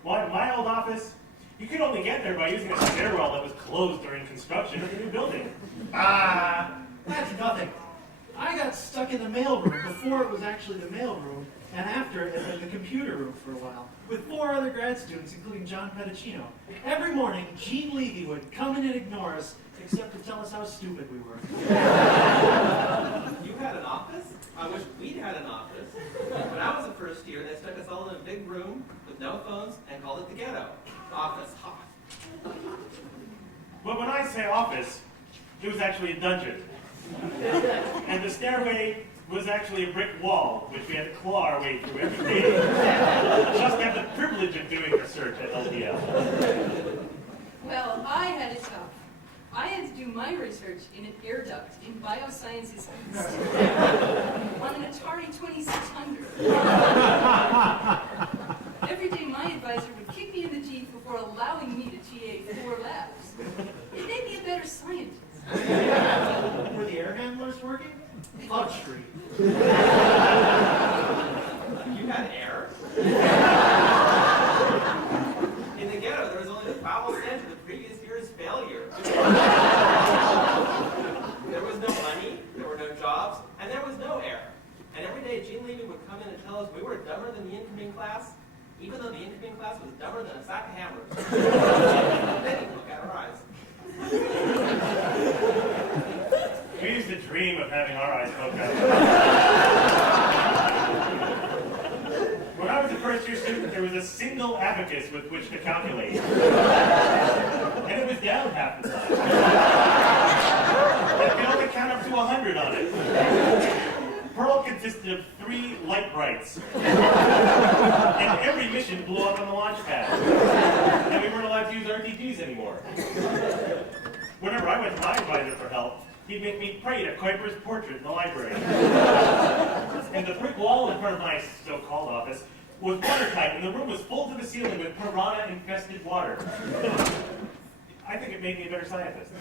Well, in my old office, you could only get there by using a stairwell that was closed during construction of the new building. That's nothing. I got stuck in the mailroom before it was actually the mailroom, and after it was the computer room for a while, with 4 other grad students, including John Pedicino. Every morning, Gene Levy would come in and ignore us, except to tell us how stupid we were. You had an office? I wish we'd had an office. When I was a first year, they stuck us all in a big room with no phones and called it the ghetto. Office hot. But when I say office, it was actually a dungeon. And the stairway was actually a brick wall, which we had to claw our way through every day. Just to have the privilege of doing research at LDL. Well, I had it tough. I had to do my research in an air duct in Biosciences East on an Atari 2600. Every day my advisor would kick me in the teeth before allowing me to TA 4 labs. It made me a better scientist. Were the air handlers working? Luxury. You had air? In the ghetto, there was only the foul stench of the previous year's failure. There was no money, there were no jobs, and there was no air. And every day, Gene Levy would come in and tell us we were dumber than the incoming class, even though the incoming class was dumber than a sack of hammers. Then he'd look at our eyes. We used to dream of having our eyes poked out. When I was a first-year student, there was a single abacus with which to calculate. And it was down half the time. You could only count up to 100 on it. Pearl consisted of 3 light brights. And every mission blew up on the launch pad. And we weren't allowed to use RTGs anymore. Whenever I went to my advisor for help, he'd make me pray to Kuiper's portrait in the library. And the brick wall in front of my so-called office was watertight, and the room was full to the ceiling with piranha-infested water. I think it made me a better scientist.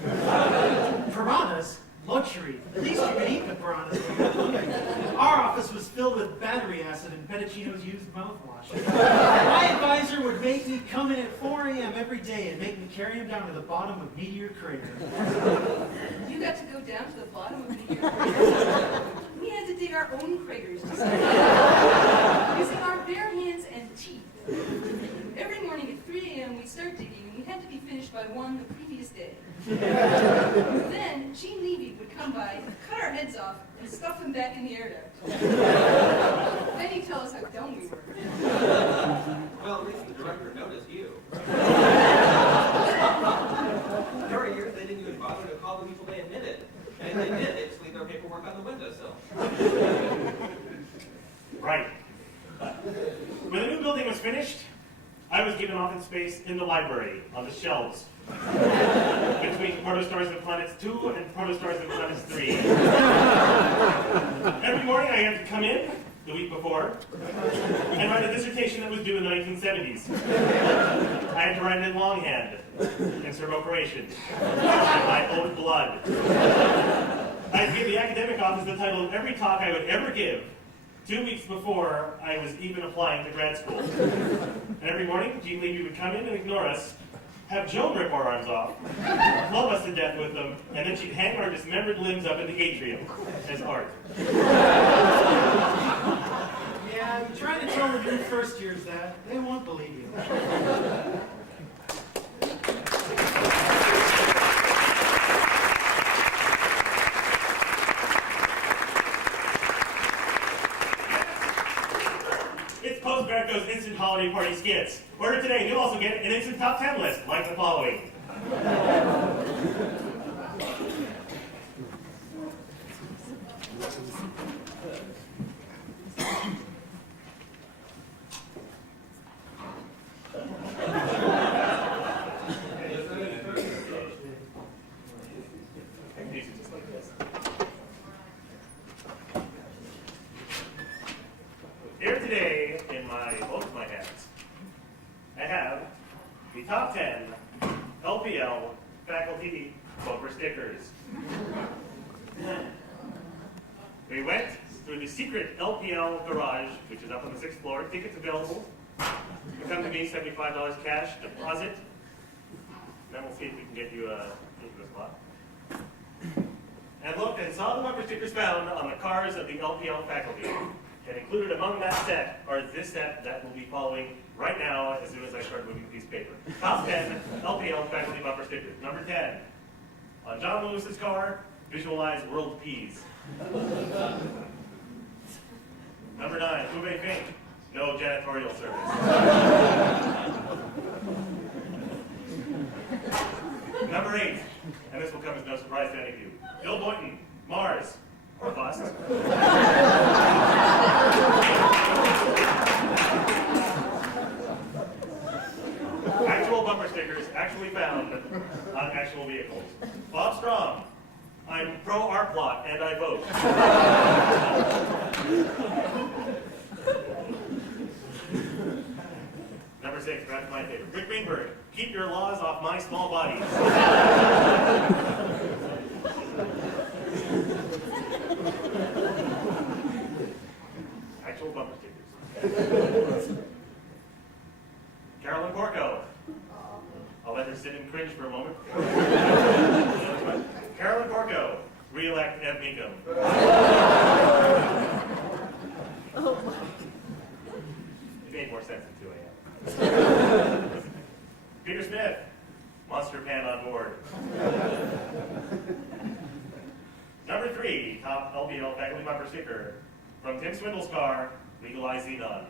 Piranhas? Luxury. At least you could eat the piranhas. Our office was filled with battery acid and Pedicino's used mouthwash. My advisor would make me come in at 4 a.m. every day and make me carry him down to the bottom of Meteor Crater. You got to go down to the bottom of the crater. We had to dig our own craters to start using our bare hands and teeth. Every morning at 3 a.m. we'd start digging, and we had to be finished by 1 the previous day. Then Gene Levy would come by, cut our heads off, and stuff them back in the air duct. Then he'd tell us how dumb we were. Well, at least the director noticed you. There were years they didn't even bother to call the people they admitted. And if they did, they'd just leave their paperwork on the windowsill. Right. When the new building was finished, I was given office space in the library, on the shelves, between Protostars and Planets 2 and Protostars and Planets 3. Every morning I had to come in, the week before, and write a dissertation that was due in the 1970s. I had to write it in longhand, in Serbo-Croatian, in my own blood. I gave the academic office the title of every talk I would ever give, 2 weeks before I was even applying to grad school. And every morning, Gene Levy would come in and ignore us, have Joan rip our arms off, club us to death with them, and then she'd hang our dismembered limbs up in the atrium as art. Yeah, you try to tell the new first years that, they won't believe you. it's Post Greco's Instant Holiday Party Skits. Order today, you'll also get an instant top 10 list, like the following. Here today, in both of my hands, I have the top 10 LPL faculty bumper stickers. We went through the secret LPL garage, which is up on the 6th floor. Tickets available. You come to me, $75 cash deposit. Then we'll see if we can get you into a spot. And looked and saw the bumper stickers found on the cars of the LPL faculty. And included among that set are this set that will be following right now as soon as I start moving the piece of paper. Top 10 LPL faculty bumper stickers. Number 10. On John Lewis's car, visualize world peace. Number 9. Ube Fink. No janitorial service. Number 8. And this will come as no surprise to any of you. Bill Boynton. Mars. Or bust. Actual bumper stickers actually found on actual vehicles. Bob Strong. I'm pro art plot and I vote. Number 6, perhaps my favorite. Rick Greenberg. Keep your laws off my small bodies. Actual bumper stickers. Carolyn Porco. I'll let her sit and cringe for a moment. Carolyn Porco. Re-elect Ed Meekum. It made more sense than 2 a.m. Peter Smith. Monster Pan on board. Number 3, top LPL faculty bumper sticker. From Tim Swindle's car, legalize Xenon.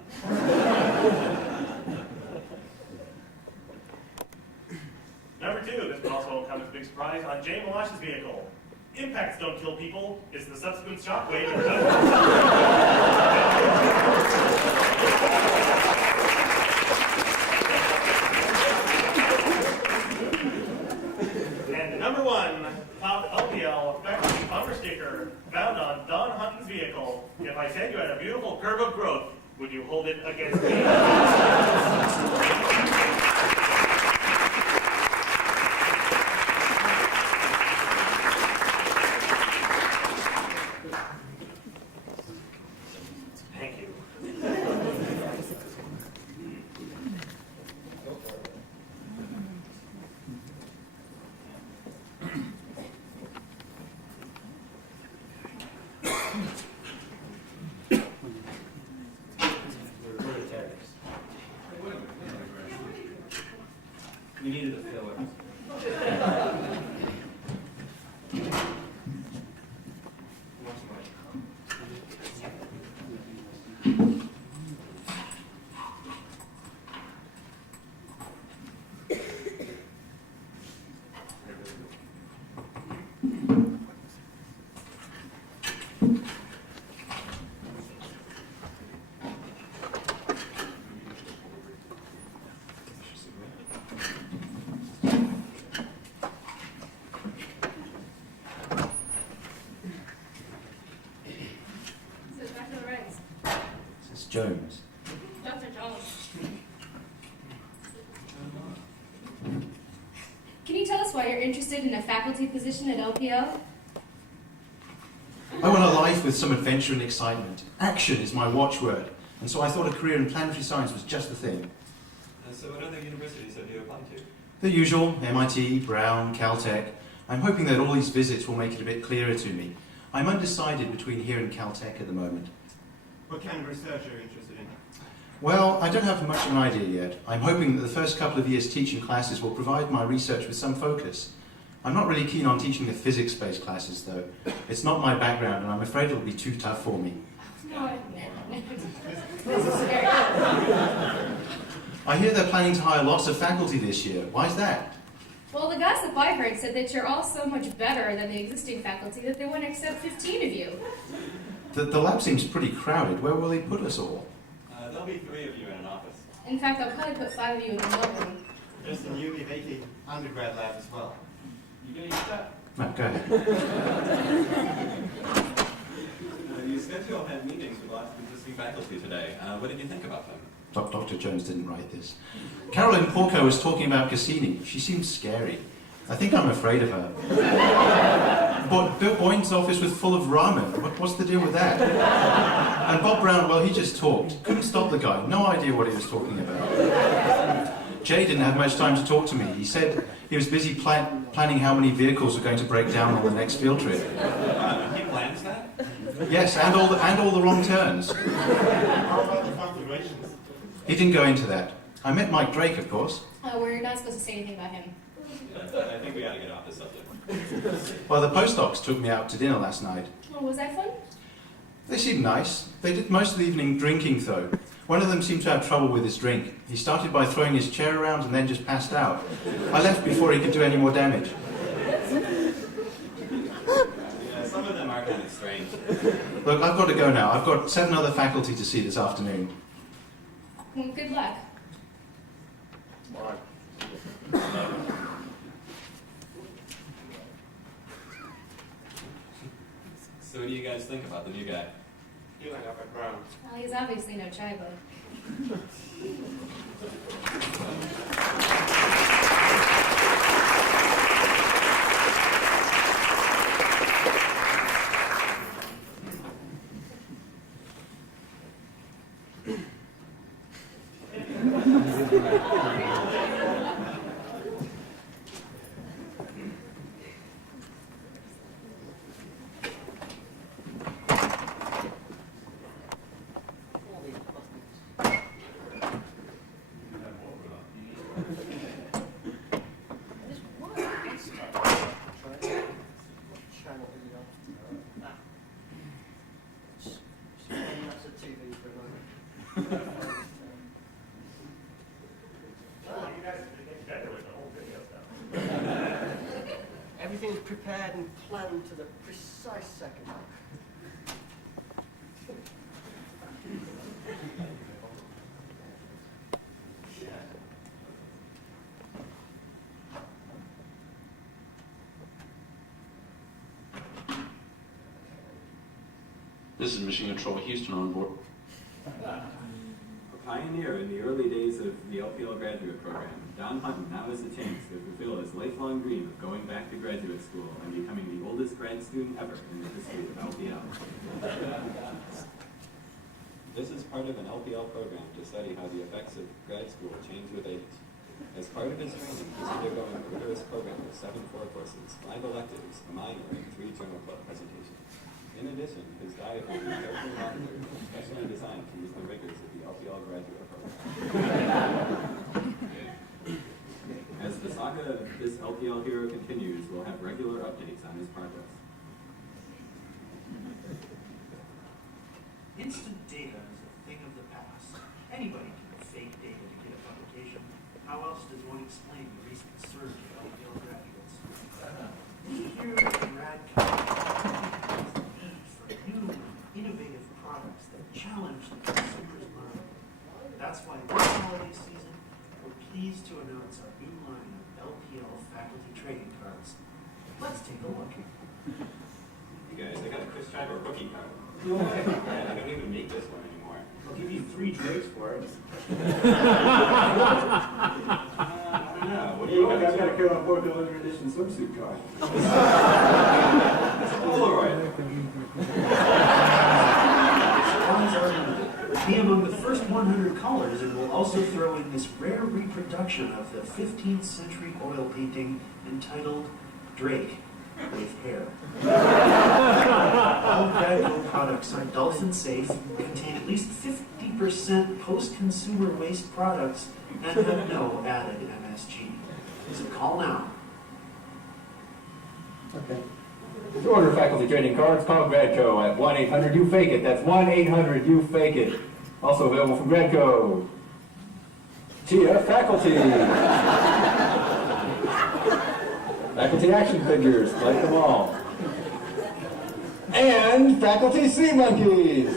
Number 2, this one also comes as a big surprise, on Jay Malash's vehicle. Impacts don't kill people, it's the subsequent shockwave that does. And number 1, top LPL faculty bumper sticker found on Don Hunton's vehicle. If I said you had a beautiful curve of growth, would you hold it against me? Thank you. We needed a filler. Jones. Dr. Jones. Can you tell us why you're interested in a faculty position at LPL? I want a life with some adventure and excitement. Action is my watchword, and so I thought a career in planetary science was just the thing. So what other universities have you applied to? The usual, MIT, Brown, Caltech. I'm hoping that all these visits will make it a bit clearer to me. I'm undecided between here and Caltech at the moment. What kind of research are you interested in? Well, I don't have much of an idea yet. I'm hoping that the first couple of years teaching classes will provide my research with some focus. I'm not really keen on teaching the physics-based classes, though. It's not my background, and I'm afraid it'll be too tough for me. No, this is very good. I hear they're planning to hire lots of faculty this year. Why is that? Well, the gossip I heard said that you're all so much better than the existing faculty that they want to accept 15 of you. The lab seems pretty crowded. Where will they put us all? There'll be 3 of you in an office. In fact, I'll probably put 5 of you in the building. There's the newly vacated undergrad lab as well. You gonna use that? No, go ahead. You said you all had meetings with lots of existing faculty today. What did you think about them? Dr. Jones didn't write this. Carolyn Porco was talking about Cassini. She seems scary. I think I'm afraid of her. But Bill Boynton's office was full of ramen. What's the deal with that? And Bob Brown, well, he just talked. Couldn't stop the guy. No idea what he was talking about. Jay didn't have much time to talk to me. He said he was busy planning how many vehicles were going to break down on the next field trip. He plans that? Yes, and all the wrong turns. How about the configurations? He didn't go into that. I met Mike Drake, of course. We're not supposed to say anything about him. I think we ought to get off this subject. Well, the postdocs took me out to dinner last night. Oh, was that fun? They seemed nice. They did most of the evening drinking, though. One of them seemed to have trouble with his drink. He started by throwing his chair around and then just passed out. I left before he could do any more damage. Yeah, some of them are kind of strange. Look, I've got to go now. I've got 7 other faculty to see this afternoon. Well, good luck. So what do you guys think about the new guy? You like Albert Brown. Well, he's obviously no chai bug. Everything is prepared and planned to the precise second. This is Mission Control Houston on board. A pioneer in the early days of the LPL graduate program, Don Hutton now has a chance to fulfill his lifelong dream of going back to graduate school and becoming the oldest grad student ever in the history of LPL. This is part of an LPL program to study how the effects of grad school change with age. As part of his training, he's undergoing a rigorous program of 7 core courses, 5 electives, a minor, and 3 journal club presentations. In addition, his diet will be carefully monitored and specially designed to use the rigors of the LPL graduate program. As the saga of this LPL hero continues, we'll have regular updates on his progress. Instant data is a thing of the past. Anybody can fake data to get a publication. How else does one explain the recent surge of LPL graduates? We here at RadCon need for new, innovative products that challenge the consumer's mind. That's why this holiday season, we're pleased to announce our new line of LPL faculty trading cards. Let's take a look. You guys, I got a Chris Schreiber rookie card. I don't even make this one anymore. I'll give you 3 drinks for it. I don't know. What do you I've guys got to go on board the limited edition swimsuit card. It's a Polaroid. Supplies are limited. Be among the first 100 callers, and we'll also throw in this rare reproduction of the 15th century oil painting entitled Drake with Hair. All Geico products are dolphin safe, contain at least 50% post-consumer waste products, and have no added MSG. So call now. Okay. To order faculty trading cards, call Gradco at 1-800-YOU-FAKE-IT. That's 1-800-YOU-FAKE-IT. Also available from Gradco. TF Faculty. Faculty action figures, like them all. And Faculty Sea Monkeys.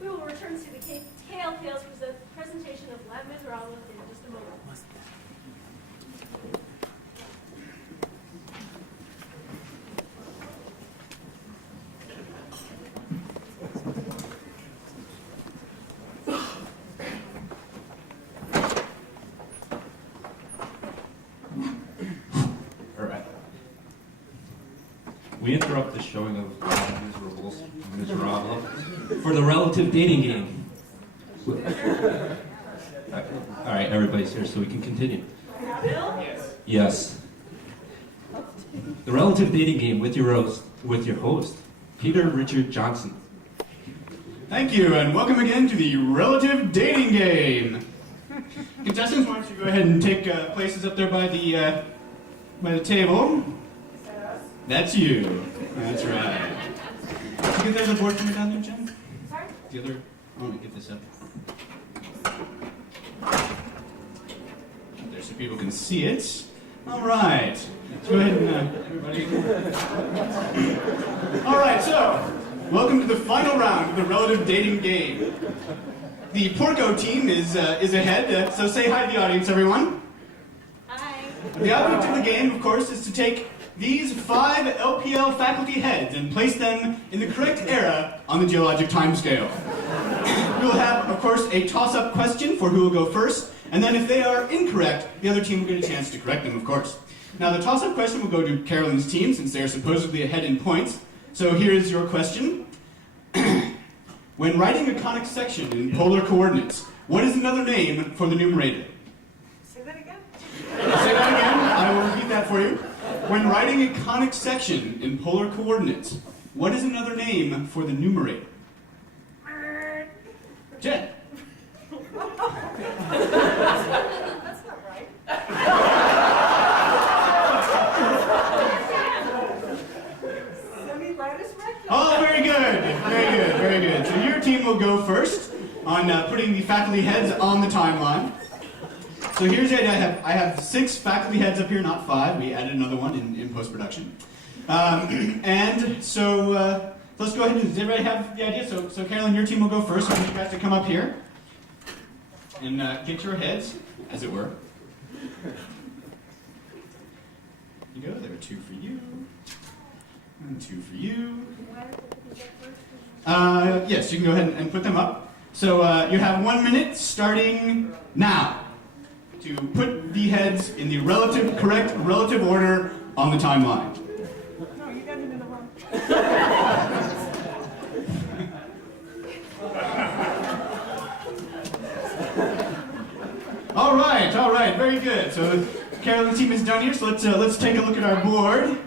We will return to the Tale Tales presentation of La Miserable in just a moment. All right. We interrupt the showing of Miserable for the relative dating game. All right, everybody's here, so we can continue. Yes. The relative dating game with your host, Peter Richard Johnson. Thank you, and welcome again to the relative dating game. Contestants, why don't you go ahead and take places up there by the table. That's you. That's right. Did you get the other board for me down there, Jen? Sorry? The other. I want to get this up. Up there so people can see it. All right. Let's go ahead and everybody. All right. So, welcome to the final round of the relative dating game. The Porco team is ahead. So say hi to the audience, everyone. Hi. The object of the game, of course, is to take these 5 LPL faculty heads and place them in the correct era on the geologic timescale. We will have, of course, a toss-up question for who will go first, and then if they are incorrect, the other team will get a chance to correct them, of course. Now, the toss-up question will go to Carolyn's team, since they are supposedly ahead in points. So here is your question. When writing a conic section in polar coordinates, what is another name for the numerator? Say that again. Say that again. I will repeat that for you. When writing a conic section in polar coordinates, what is another name for the numerator? Jen. That's not right. Semi-Latus rectum. Oh, very good. Very good. Very good. So your team will go first on putting the faculty heads on the timeline. So here's the idea. I have 6 faculty heads up here, not 5. We added another one in post-production. And so let's go ahead and does everybody have the idea? So Carolyn, your team will go first. I want you guys to come up here and get your heads, as it were. You go. There are 2 for you. And 2 for you. Yes, you can go ahead and put them up. So you have 1 minute starting now to put the heads in the correct relative order on the timeline. No, you got him in the wrong. All right, very good. So the Carolyn team is done here. So let's take a look at our board.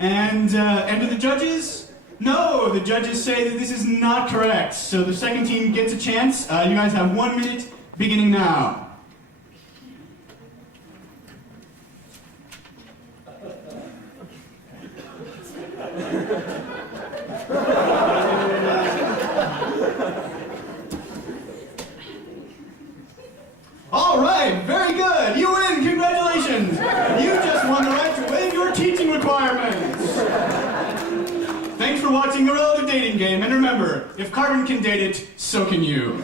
And do the judges? No, the judges say that this is not correct. So the second team gets a chance. You guys have 1 minute beginning now. All right, very good. You win. Congratulations. You just won the right to waive your teaching requirements. Thanks for watching the Relative Dating Game. And remember, if Carmen can date it, so can you.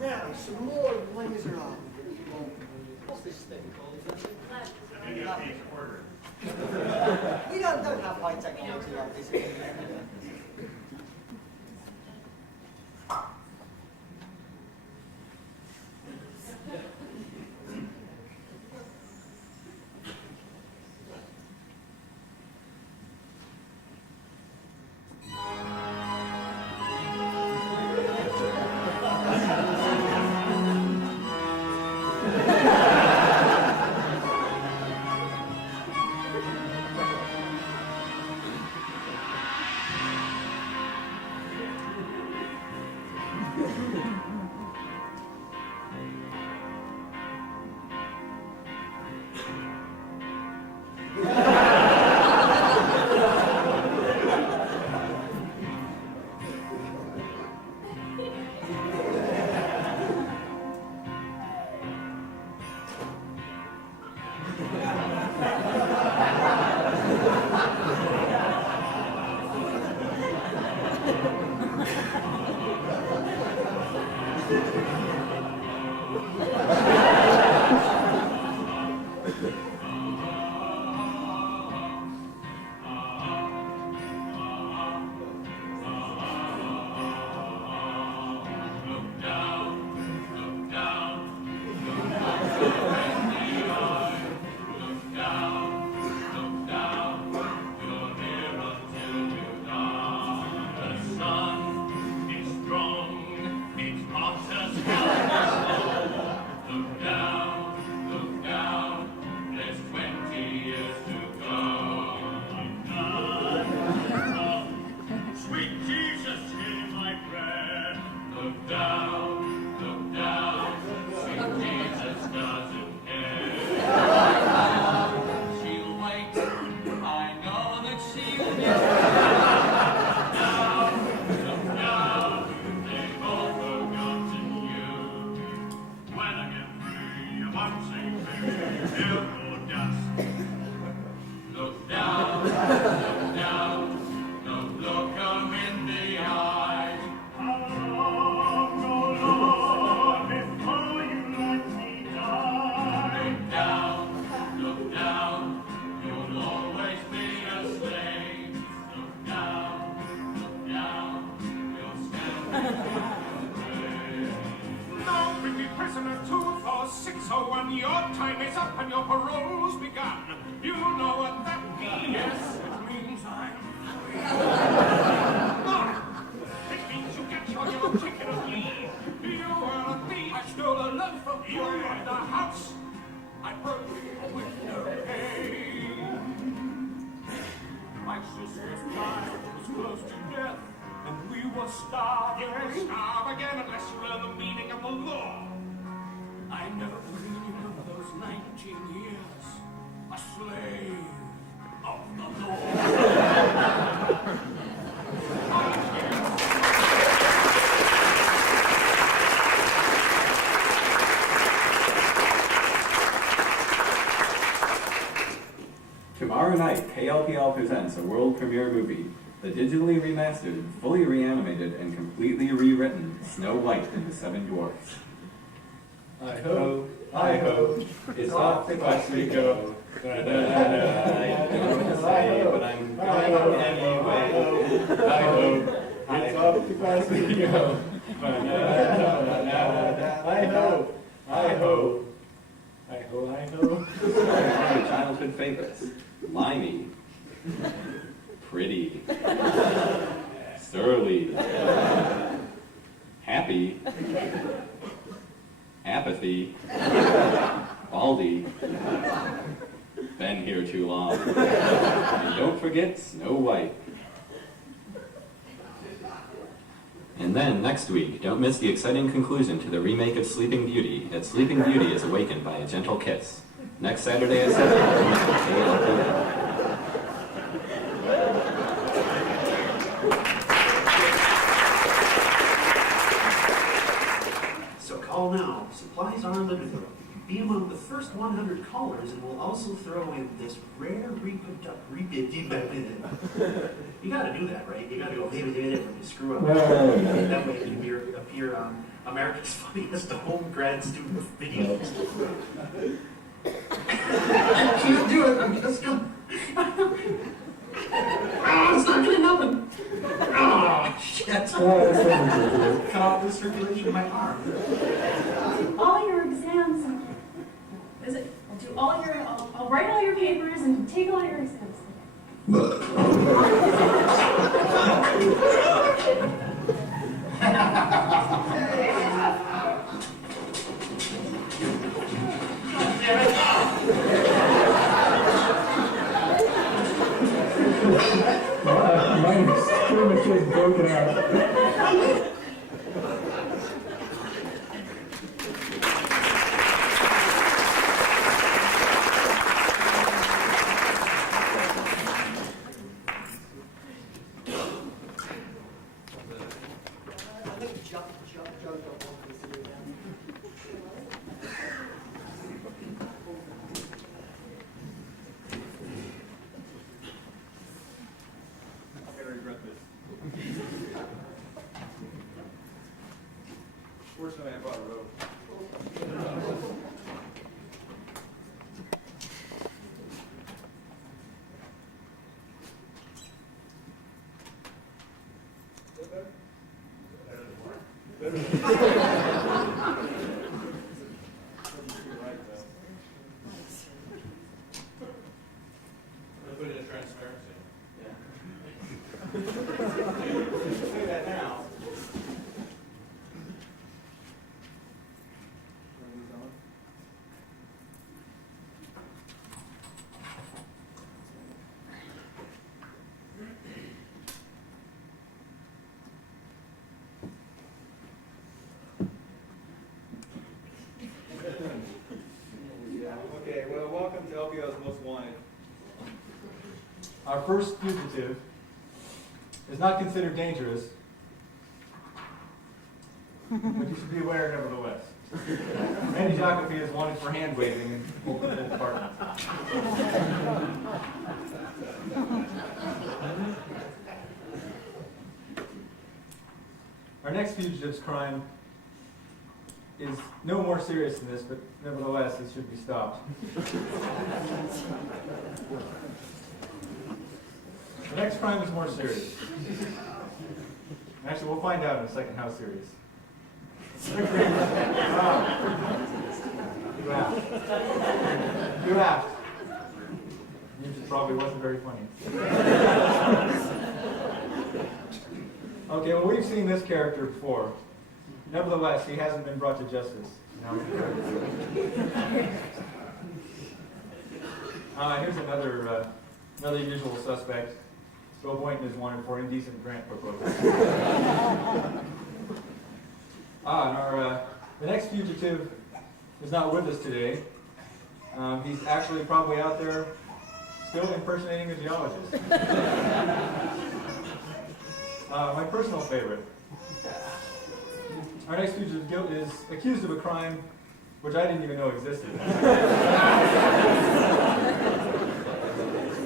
Now, some more laser on. What's this thing called? We don't have high technology like this in America. Your time is up and your parole's begun. You know what that means. Yes, it means I'm free. It means you get your ticket of leave. You are a thief. I stole a loaf from you in the house. I broke with no pay. My sister's child was close to death, and we will starve. You will starve again unless you learn the meaning of the law. I know the meaning of those 19 years, a slave of the law. LPL presents a world premiere movie, the digitally remastered, fully reanimated, and completely rewritten Snow White and the Seven Dwarfs. I hope, it's off the quest we go. I don't say, but I'm going anyway. I hope, it's off the quest we go. I hope. Your childhood favorites: Limey, Pretty, Surly, Happy, Apathy, Baldy, been here too long. And don't forget Snow White. And then, next week, don't miss the exciting conclusion to the remake of Sleeping Beauty, as Sleeping Beauty is awakened by a gentle kiss. Next Saturday at 7 p.m. So call now. Supplies are limited. Be among the first 100 callers, and we'll also throw in this rare You gotta do that, right? You gotta go, hey, we did it when you screw up. That way you appear on America's Funniest Home Grad Student Videos. I can't do it. I'm just going. It's not gonna happen. Oh, shit. Cut off the circulation of my arm. All your exams. I'll write all your papers and take all your exams. My stomach is broken out. Fortunately, I brought a rope. Put it in transparency. Say that now. Okay, well, welcome to LPL's Most Wanted. Our first fugitive is not considered dangerous, but you should be aware nevertheless. Randy Jacoby is wanted for hand waving in multiple departments. Our next fugitive's crime is no more serious than this, but nevertheless, it should be stopped. The next crime is more serious. Actually, we'll find out in a second how serious. You laughed. It probably wasn't very funny. Okay, well, we've seen this character before. Nevertheless, he hasn't been brought to justice. Now here's another usual suspect. Bill Boynton is wanted for indecent grant proposal. The next fugitive is not with us today. He's actually probably out there still impersonating a geologist. My personal favorite. Our next fugitive is accused of a crime which I didn't even know existed.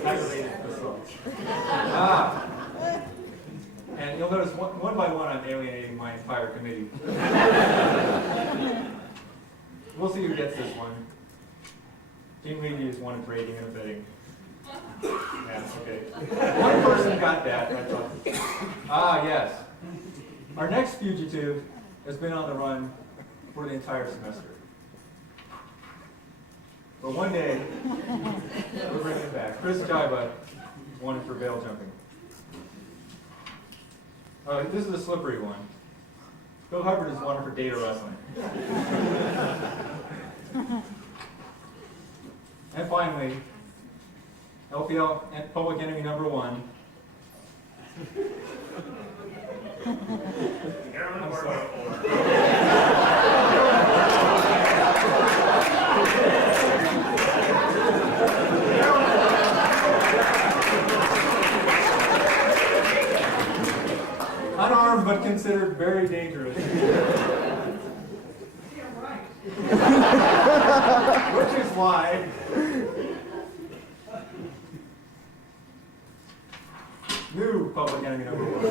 Aggravated assault. college. Ah. And you'll notice one by one I'm alienating my entire committee. We'll see who gets this one. Jean Levy is one for aiding and abetting. Yeah, okay. One person got that. I thought. Ah, yes. Our next fugitive has been on the run for the entire semester. But one day, we're bringing it back. Chris Jiba wanted for bail jumping. This is a slippery one. Bill Hubbard is wanted for data wrestling. And finally, LPL public enemy number one. I'm sorry. Unarmed but considered very dangerous. Which is why new public enemy number one.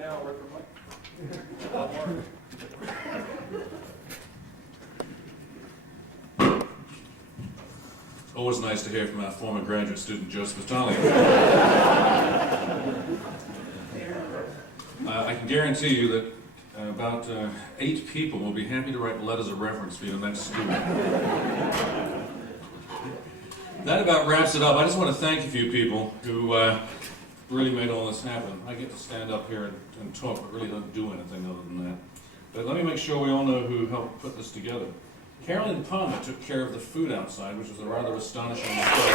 Now work for Mike. Always nice to hear from our former graduate student, Joseph Vitale. I can guarantee you that about 8 people will be happy to write letters of reference for you next school. That about wraps it up. I just want to thank a few people who really made all this happen. I get to stand up here and talk, but really don't do anything other than that. But let me make sure we all know who helped put this together. Carolyn Palmer took care of the food outside, which was a rather astonishing display.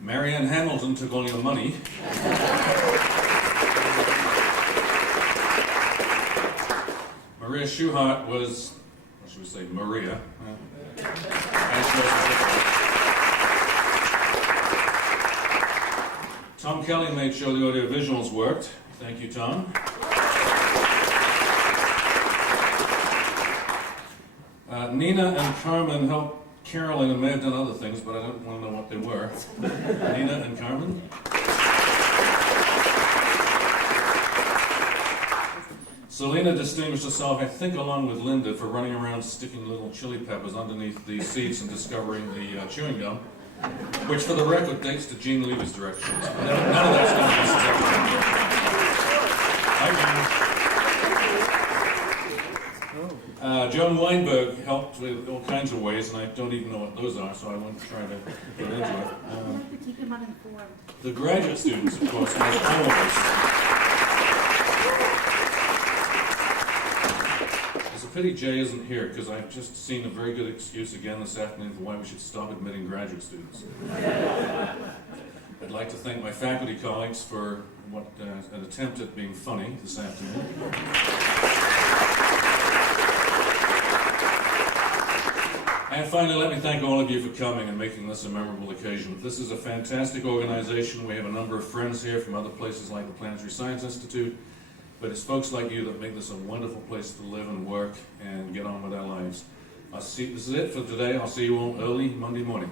Marianne Hamilton took all your money. Maria Schuhart was, what should we say, Maria. Tom Kelly made sure the audio visuals worked. Thank you, Tom. Nina and Carmen helped Carolyn and may have done other things, but I don't want to know what they were. Nina and Carmen. Selena distinguished herself, I think, along with Linda, for running around sticking little chili peppers underneath the seats and discovering the chewing gum, which, for the record, dates to Jean Levy's directions. None of that's going to be Joan Weinberg helped with all kinds of ways, and I don't even know what those are, so I won't try to get into it. Keep him uninformed. The graduate students, of course, as always. It's a pity Jay isn't here, because I've just seen a very good excuse again this afternoon for why we should stop admitting graduate students. I'd like to thank my faculty colleagues for an attempt at being funny this afternoon. And finally, let me thank all of you for coming and making this a memorable occasion. This is a fantastic organization. We have a number of friends here from other places like the Planetary Science Institute, but it's folks like you that make this a wonderful place to live and work and get on with our lives. This is it for today. I'll see you all early Monday morning.